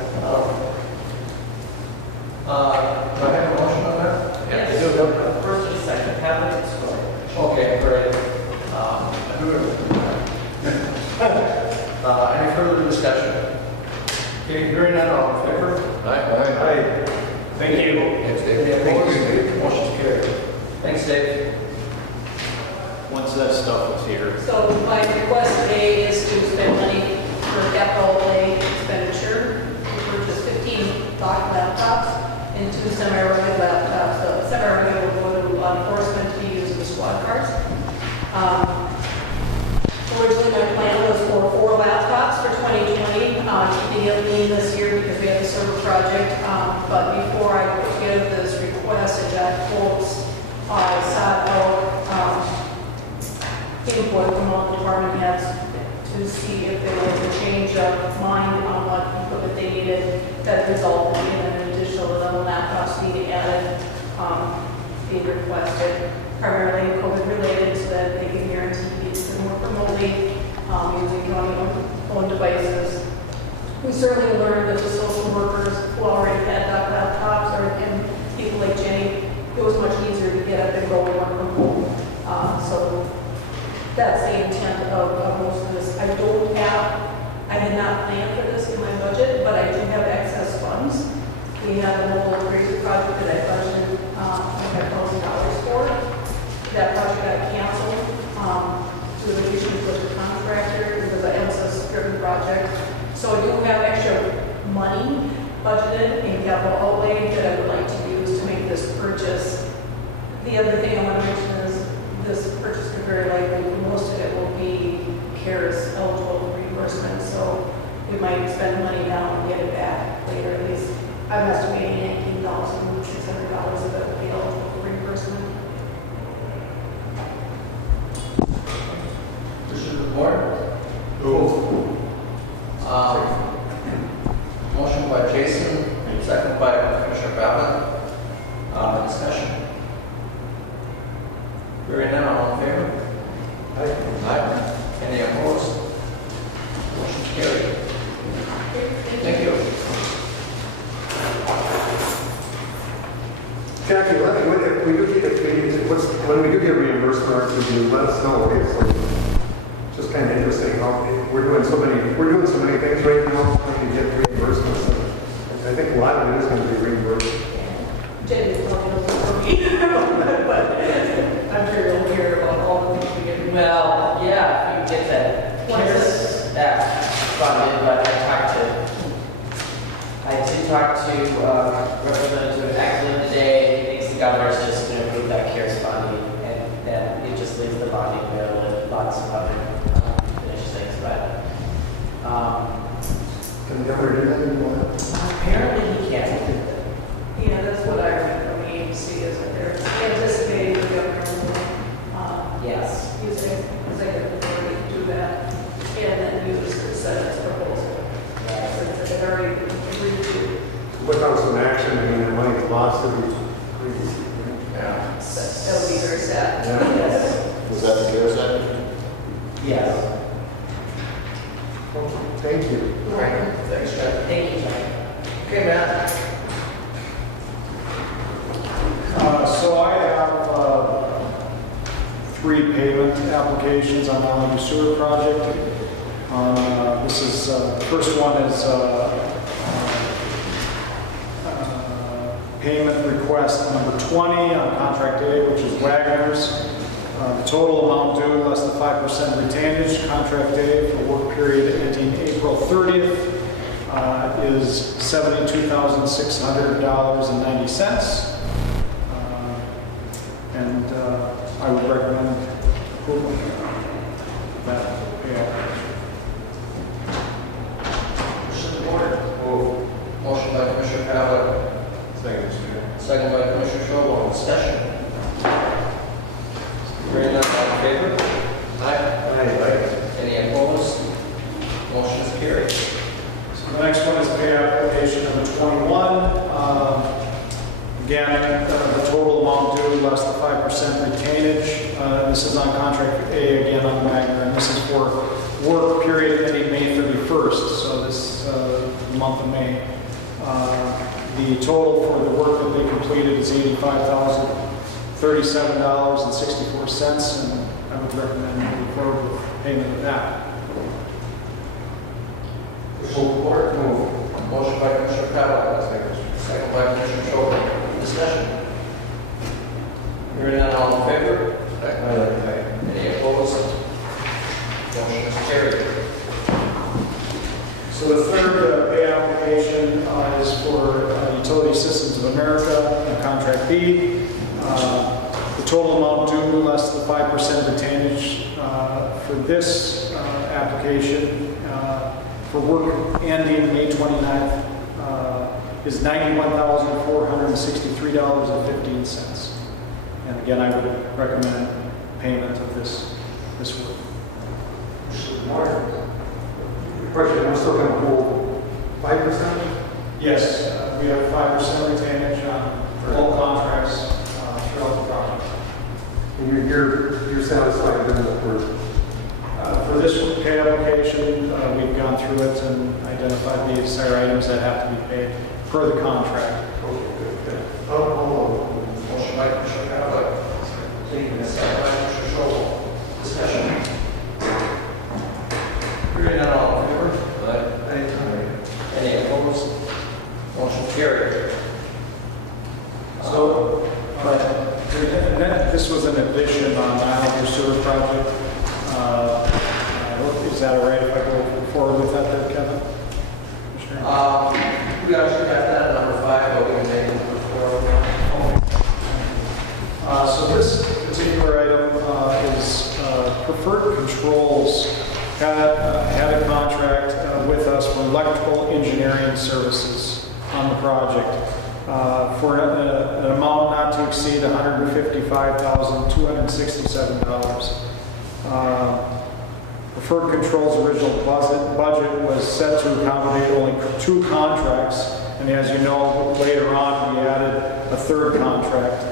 Do I have a motion on that? Yeah. First and second, Capella and Skoye. Okay, great. Any further discussion? Okay, hearing none, all in favor? Aye. Aye. Thank you. Thanks, Any Dave. opposed? Motion's carried. Thanks, Dave. Once that stuff is here. So my request today is to spend money for capital outlay expenditure. We purchased 15 dock laptops and 2 semi-rugged laptops. The semi-rugged will go to law enforcement to be used as squad cars. Originally, my plan was for 4 laptops for 2020, keeping it lean this year because we have the server project. But before I put together this request, I got quotes. I sought out input from all the department heads to see if there was a change of mind on what equipment they needed that resulted in an additional 11 laptops being added, being requested, primarily COVID related, so that they can guarantee kids can work remotely using county-owned devices. We certainly learned that the social workers who already had laptops and people like Jenny, it was much easier to get up and go and work from home. So that's the intent of most of this. I did not plan for this in my budget, but I do have excess funds. We have a mobile appraisal project that I budgeted $1,000 for. That project got canceled due to issues with the contractor. It was an emphasis-driven project. So I do have extra money budgeted in capital outlay that I would like to use to make this purchase. The other thing I want to mention is this purchase could very likely, most of it will be CARES eligible reimbursement, so we might spend money now and get it back later. At least I'm estimating $19,600 of it will be eligible for reimbursement. Wishes of the board? Motion by Jason, Aye. Any opposed? Motion carried. Thank you. Jackie, if we do when we do get reimbursement, could you let us know? Okay, so it's just kind of interesting how we're doing so many things right now trying to get reimbursements. And I think a lot of it is going to be reimbursed. Jenny is probably not for me, but I'm sure you'll hear about all the things we get. Well, yeah, you get that CARES Act funded, but I did talk to Representative Eklund today. He thinks the governor's just going to approve that CARES funding, and then it just leaves the bonding bill and lots of other finished things. But Can the governor do that anymore? apparently he can't. Yeah, that's what I read from the agency, is that they're anticipating the governor will Yes. use executive authority to do that, and then use the Senate's proposal. Since they've already agreed to. Without some action, I mean, the money's lost every week. Yeah. That would be very sad. Yeah. Yes. Was that the CARES Act? Yes. Okay, thank you. All right. Thanks, Jack. Thank you, John. Okay, Matt. So I have 3 payment applications on the Malibu Sewer Project. This is, the first one is payment request number 20 on contract A, which is Wagner's. The total amount due less than 5% retainage, contract A for work period ending April 30th is $72,600.90. And I would recommend approval of that payout. Motion to order. Move. Motion by Commissioner Pavlik. Second, Mr. Chair. Second by Commissioner Schobel. Discussion. Hearing none, all in favor? Aye. Any opposed? Motion is carried. So the next one is pay application number 21. Again, the total amount due less than 5% retainage. This is on contract A again on Wagner, and this is for work period ending May 31st, so this month of May. The total for the work that they completed is $85,037.64, and I would recommend moving forward with payment of that. Move. Motion by Commissioner Pavlik. Second by Commissioner Schobel. Discussion. Hearing none, all in favor? Aye. Any opposed? Motion is carried. So the third pay application is for Utility Systems of America, contract B. The total amount due less than 5% retainage for this application for work ending May 29th is $91,463.15. And again, I would recommend payment of this work. Question, we're still going to hold 5%? Yes, we have 5% retainage on all contracts throughout the project. And you're satisfied then that we're... For this pay application, we've gone through it and identified the desired items that have to be paid per the contract. Okay. Motion by Commissioner Pavlik. Second by Commissioner Schobel. Discussion. Hearing none, all in favor? Aye. Any opposed? Motion carried. So, this was an addition on the Malibu Sewer Project. Is that all right if I go forward with that there, Kevin? Sure. We actually got that at number 5, but we can take it number 4. So this particular item is Preferred Controls had a contract with us for electrical engineering services on the project for an amount not to exceed $155,267. Preferred Controls' original budget was set to accommodate only 2 contracts, and as you know, later on we added a third contract,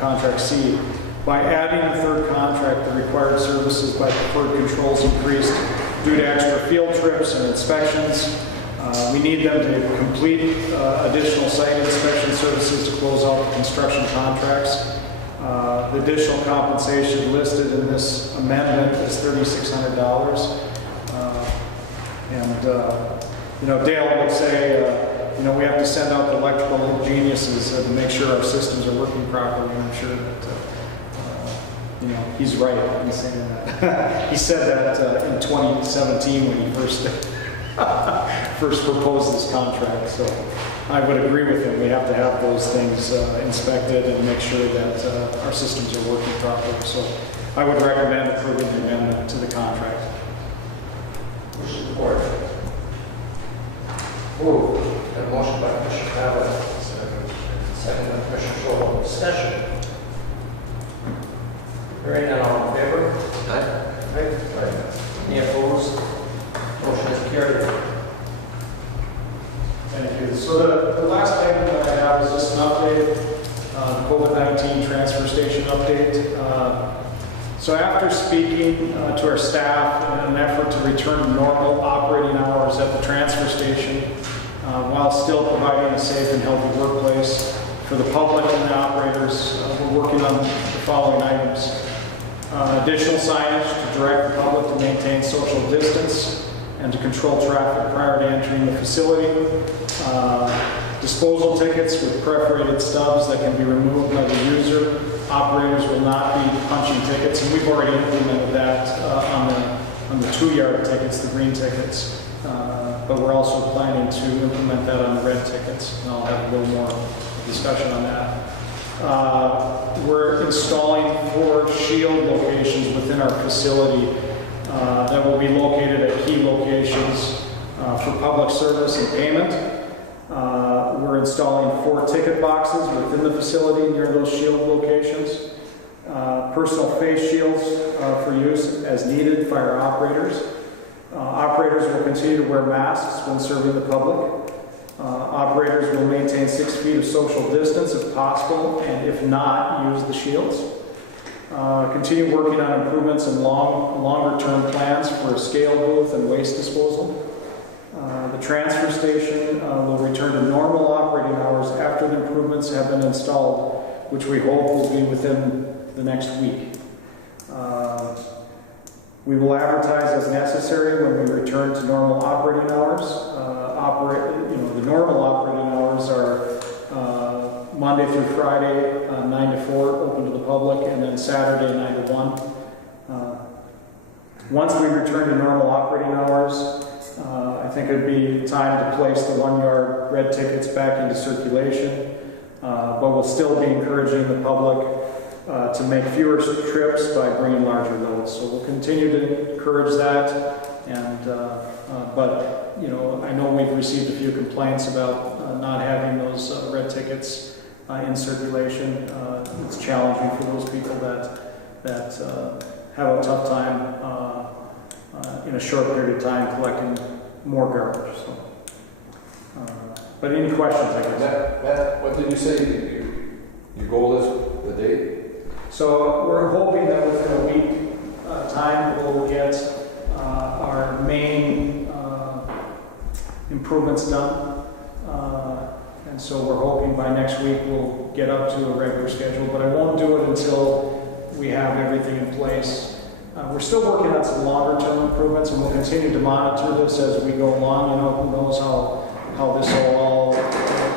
contract C. By adding a third contract, the request required services by preferred controls increased due to extra field trips and inspections. We need them to complete additional site inspection services to close out the construction contracts. The additional compensation listed in this amendment is $3,600. Dale would say, we have to send out the electrical geniuses to make sure our systems are working properly. And I'm sure that, he's right in saying that. He said that in 2017 when he first proposed this contract. So I would agree with him. We have to have those things inspected and make sure that our systems are working properly. So I would recommend approving the amendment to the contract. Wish of the board. Move. Got a motion by Commissioner Pavlik. Second by Commissioner Scholl. Discussion. Hearing none, all in favor? Aye. Any opposed? Motion is carried. Thank you. So the last item that I have is just an update, COVID-19 transfer station update. So after speaking to our staff in an effort to return to normal operating hours at the transfer station, while still providing a safe and healthy workplace for the public and the operators, we're working on the following items. Additional signage to direct the public to maintain social distance and to control traffic prior to entering the facility. Disposal tickets with perforated stubs that can be removed by the user. Operators will not be punching tickets, and we've already implemented that on the 2-yard tickets, the green tickets. But we're also planning to implement that on the red tickets, and I'll have a little more discussion on that. We're installing 4 shield locations within our facility that will be located at key locations for public service and payment. We're installing 4 ticket boxes within the facility near those shield locations. Personal face shields for use as needed by our operators. Operators will continue to wear masks when serving the public. Operators will maintain 6 feet of social distance if possible, and if not, use the shields. Continue working on improvements and longer-term plans for a scale booth and waste disposal. The transfer station will return to normal operating hours after the improvements have been installed, which we hope will be within the next week. We will advertise as necessary when we return to normal operating hours. The normal operating hours are Monday through Friday, 9 to 4, open to the public, and then Saturday, 9 to 1. Once we return to normal operating hours, I think it would be time to place the 1-yard red tickets back into circulation, but we'll still be encouraging the public to make fewer trips by bringing larger loads. So we'll continue to encourage that, but I know we've received a few complaints about not having those red tickets in circulation. It's challenging for those people that have a tough time in a short period of time collecting more garbage. So, but any questions, I guess? Matt, what did you say your goal is, the date? So we're hoping that within a week time we'll get our main improvements done. And so we're hoping by next week we'll get up to a regular schedule, but I won't do it until we have everything in place. We're still working on some longer term improvements, and we'll continue to monitor this as we go along. Who knows how this will all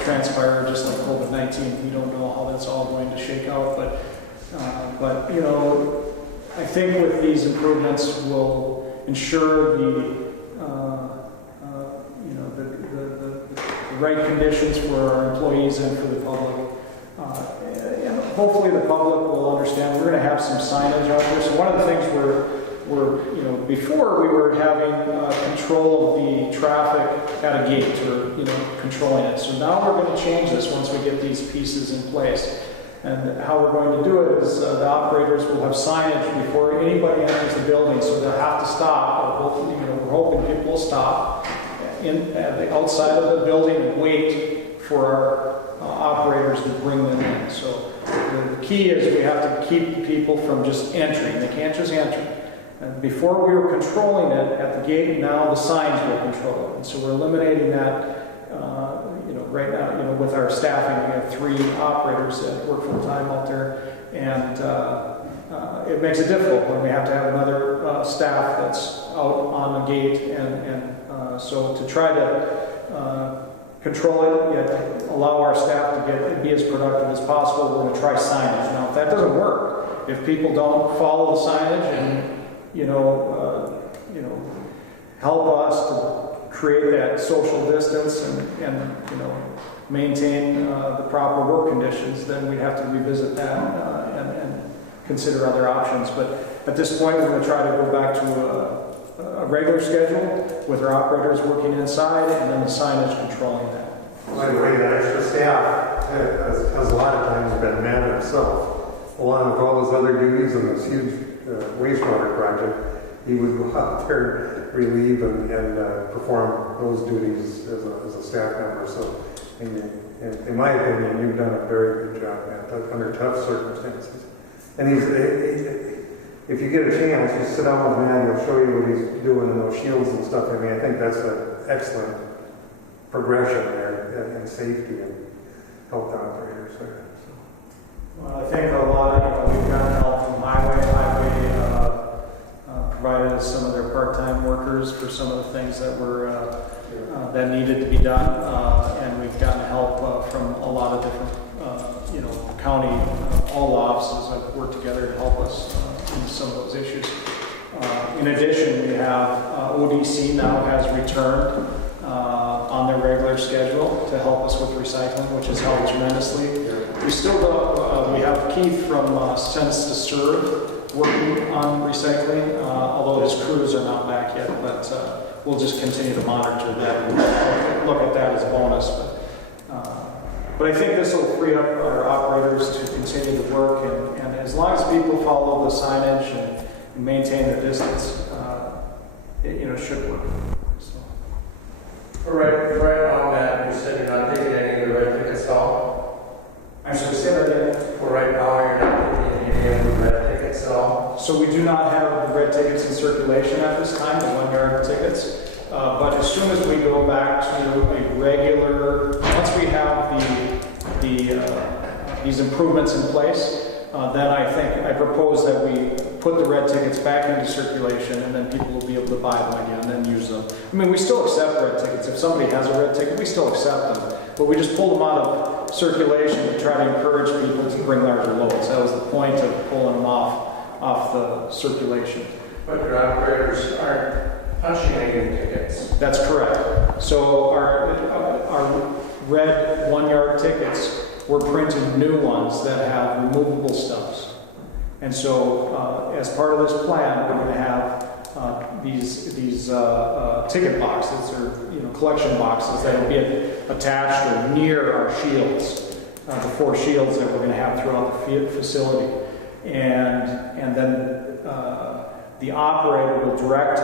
transpire, just like COVID-19. We don't know how that's all going to shake out, but I think with these improvements we'll ensure the right conditions for our employees and for the public. And hopefully the public will understand. We're going to have some signage out there. So one of the things before we were having control of the traffic at a gate, or controlling it. So now we're going to change this once we get these pieces in place. And how we're going to do it is the operators will have signage before anybody enters the building, so they'll have to stop. We're hoping people will stop at the outside of the building and wait for our operators to bring them in. So the key is we have to keep people from just entering. They can't just enter. And before we were controlling it at the gate, now the signs will control it. And so we're eliminating that. Right now, with our staffing, we have 3 operators that work full time out there, and it makes it difficult when we have to have another staff that's out on the gate, and so to try to control it, yet allow our staff to be as productive as possible, we're going to try signage. Now, if that doesn't work, if people don't follow the signage and help us to create that social distance and maintain the proper work conditions, then we'd have to revisit that and consider other options. But at this point, we're going to try to go back to a regular schedule with our operators working inside and then the signage controlling that. By the way, the extra staff has a lot of times been man himself, along with all those other duties and this huge wastewater project. He would go out there, relieve and perform those duties as a staff member. So, in my opinion, you've done a very good job, man, under tough circumstances. And if you get a chance, you sit down with Matt, he'll show you what he's doing in those shields and stuff. I mean, I think that's an excellent progression there in safety and health operators there. So. Well, I think a lot of, we've gotten help from highway provided us some of their part-time workers for some of the things that were that needed to be done, and we've gotten help from a lot of different, county, all offices have worked together to help us in some of those issues. In addition, we have ODC now has returned on their regular schedule to help us with recycling, which has helped tremendously. We still don't, we have Keith from Sense to Serve working on recycling, although his crews are not back yet, but we'll just continue to monitor that and look at that as a bonus. But I think this will free up our operators to continue to work, and as long as people follow the signage and maintain their distance, it should work. So. Right now, Matt, you said you're not taking any of the red tickets all? I'm sorry, say that again. For right now, you're not taking any of the red tickets at all? So we do not have the red tickets in circulation at this time, the 1-yard tickets. But as soon as we go back to a regular, once we have these improvements in place, then I propose that we put the red tickets back into circulation, and then people will be able to buy them again and then use them. I mean, we still accept red tickets. If somebody has a red ticket, we still accept them. But we just pull them out of circulation to try to encourage people to bring larger loads. That was the point of pulling them off the circulation. But your operators aren't punching any tickets. That's correct. So our red 1-yard tickets, we're printing new ones that have removable stubs. And so as part of this plan, we're going to have these ticket boxes or collection boxes that will be attached or near our shields, the 4 shields that we're going to have throughout the facility. And then the operator will direct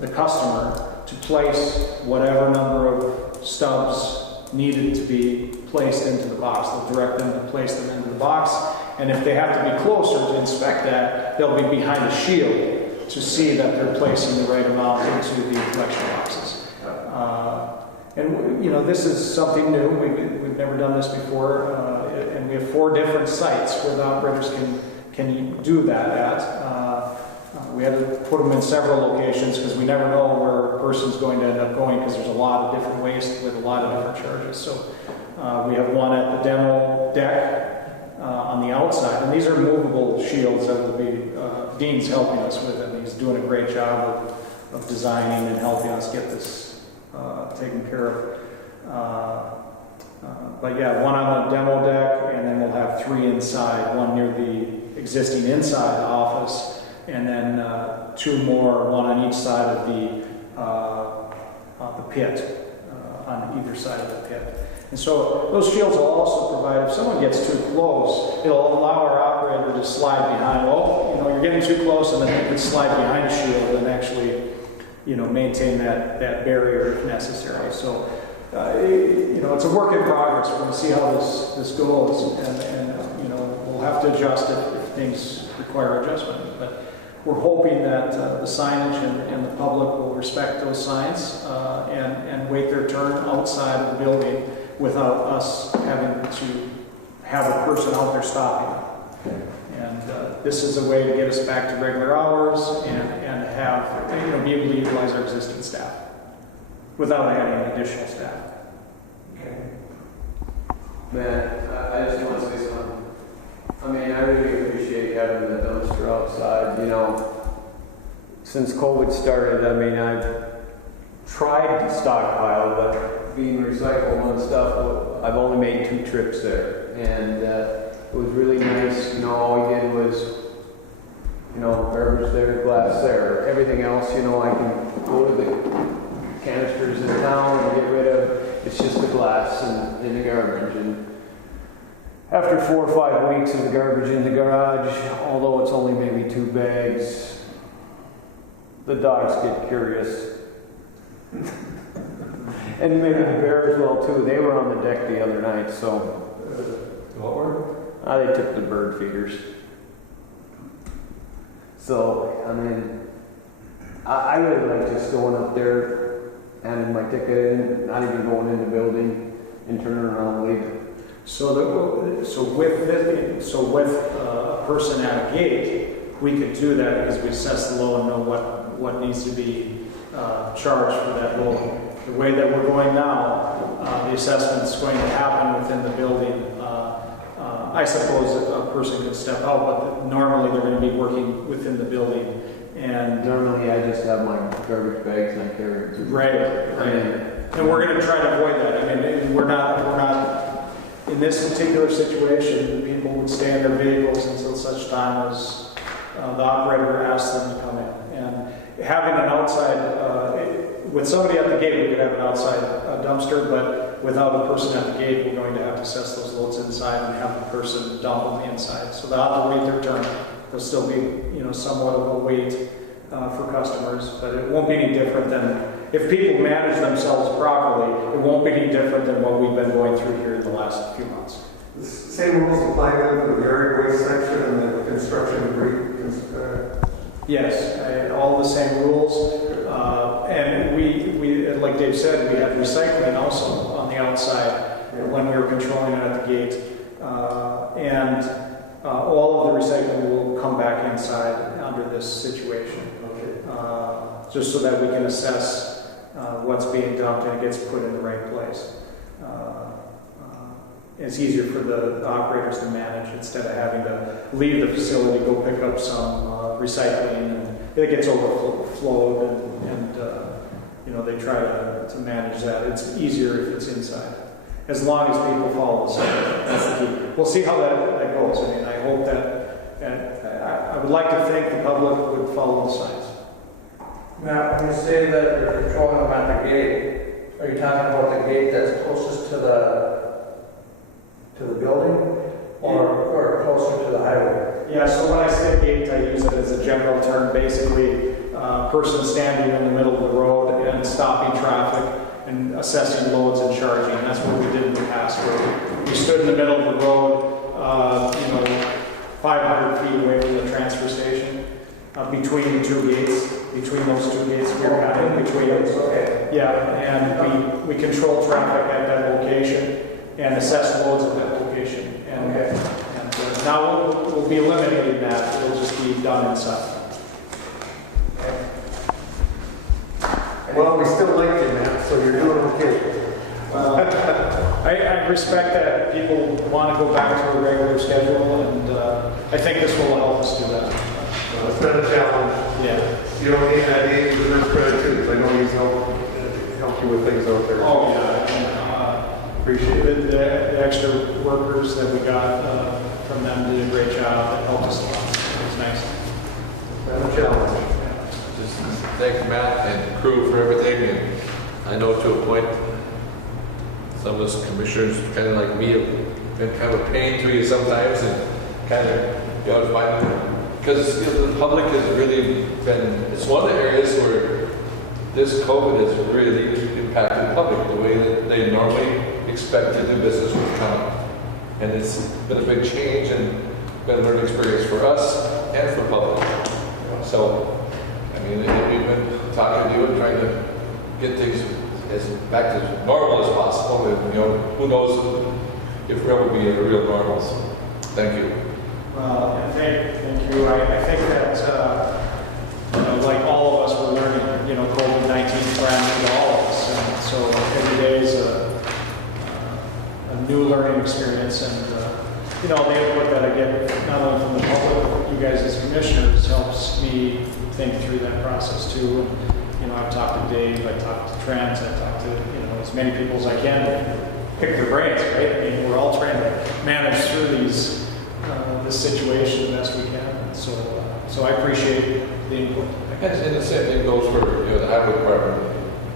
the customer to place whatever number of stubs needed to be placed into the box. They'll direct them to place them into the box, and if they have to be closer to inspect that, they'll be behind a shield to see that they're placing the right amount into the collection boxes. And this is something new. We've never done this before, and we have 4 different sites where the operators can do that at. We had to put them in several locations because we never know where a person's going to end up going, because there's a lot of different waste with a lot of different charges. So we have one at the demo deck on the outside, and these are movable shields that will be, Dean's helping us with it, and he's doing a great job of designing and helping us get this taken care of. But yeah, one on the demo deck, and then we'll have 3 inside, one near the existing inside office, and then 2 more, one on each side of the pit, on either side of the pit. And so those shields will also provide, if someone gets too close, it'll allow our operator to slide behind. Well, you're getting too close, and then they can slide behind a shield and actually, maintain that barrier if necessary. So, it's a work in progress. We're going to see how this goes, and have to adjust if things require adjustment. But we're hoping that the signage and the public will respect those signs and wait their turn outside of the building without us having to have a person out there stopping. And this is a way to get us back to regular hours and have, be able to utilize our existing staff without adding additional staff. Okay. Matt, I just want to say something. I mean, I really appreciate having the dumpster outside. Since COVID started, I mean, I've tried to stockpile, but being recyclable and stuff, I've only made 2 trips there. And it was really nice. All we did was, garbage there, glass there. Everything else, I can go to the canisters in town and get rid of. It's just the glass and the garbage. And after 4 or 5 weeks of the garbage in the garage, although it's only maybe 2 bags, the dogs get curious. And maybe the bears will too. They were on the deck the other night, so. What were? They took the bird feeders. So, I mean, I really like just going up there, handing my ticket in, not even going in the building, and turning around and leaving. So with a person at a gate, we could do that because we assess the load and know what needs to be charged for that load. The way that we're going now, the assessment is going to happen within the building. I suppose a person could step out, but normally they're going to be working within the building. And normally I just have my garbage bags and I carry them. Right. And we're going to try to avoid that. I mean, we're not in this particular situation. People would stay in their vehicles until such time as the operator asks them to come in. And having an outside, with somebody at the gate, we could have an outside dumpster, but without a person at the gate, we're going to have to assess those loads inside and have the person dump them inside. So they'll have to wait their turn. There'll still be, somewhat of a wait for customers, but it won't be any different than, if people manage themselves properly, it won't be any different than what we've been going through here in the last few months. The same rules apply then for the yard waste section and the construction debris? Yes, all the same rules. And we, like Dave said, we had recycling also on the outside when we were controlling it at the gate. And all of the recycling will come back inside under this situation. Just so that we can assess what's being dumped and it gets put in the right place. It's easier for the operators to manage instead of having to leave the facility, go pick up some recycling, and it gets overflowed, and they try to manage that. It's easier if it's inside, as long as people follow the sign. That's the key. We'll see how that goes. I mean, I hope that I would like to think the public would follow the signs. Now, when you say that you're controlling them at the gate, are you talking about the gate that's closest to the building, or closer to the highway? Yeah, so when I say gate, I use it as a general term. Basically, a person standing in the middle of the road and stopping traffic and assessing loads and charging. That's what we did in the past, where we stood in the middle of the road, 500 feet away from the transfer station, between the 2 gates. Between those 2 gates, we were kind of in between. Okay. Yeah, and we control traffic at that location and assess loads at that location. And, now we'll be eliminating that. It'll just be done inside. Well, we still like you, Matt, so you're doing okay. I respect that people want to go back to a regular schedule, and I think this will help us do that. It's been a challenge. Yeah. You don't need that aid to the credit too, because I know he's helped you with things out there. Oh, yeah. Appreciate it. The extra workers that we got from them did a great job. It helped us a lot. It was nice. Been a challenge. Just thank Matt and crew for everything. And I know to a point, some of us commissioners, kind of like me, have been kind of a pain to you sometimes, and kind of, find, because the public has really been, it's one of the areas where this COVID has really impacted the public the way that they normally expect to do business with county. And it's been a big change, and been a learning experience for us and for public. So, I mean, we've been talking to you and trying to get things as back to normal as possible. And, you know, who knows if there will be a real normal. So, thank you. Well, and thank you. I think that, you know, like all of us, we're learning, you know, COVID-19 brand new to all of us. And so every day is a new learning experience. And, you know, the input that I get, not only from the public, but you guys as commissioners, helps me think through that process too. And, you know, I've talked to Dave, I've talked to Trent, I've talked to, you know, as many people as I can to pick their brains, right? I mean, we're all trying to manage through this situation the best we can. So I appreciate the input. And the same thing goes for, you know, the highway department.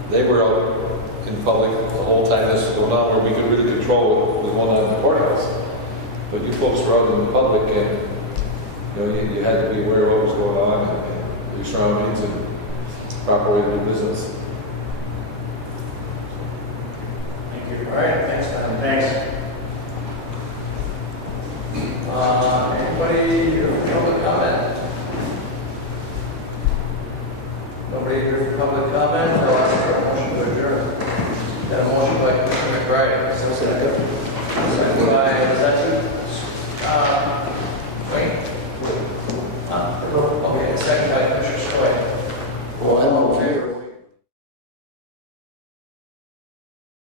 They were out in public the whole time this was going on, where we could really control what was going on in the courthouse. But you folks were out in the public, and you know, you had to be aware of what was going on and your surroundings and proper way to do business. Thank you. All right,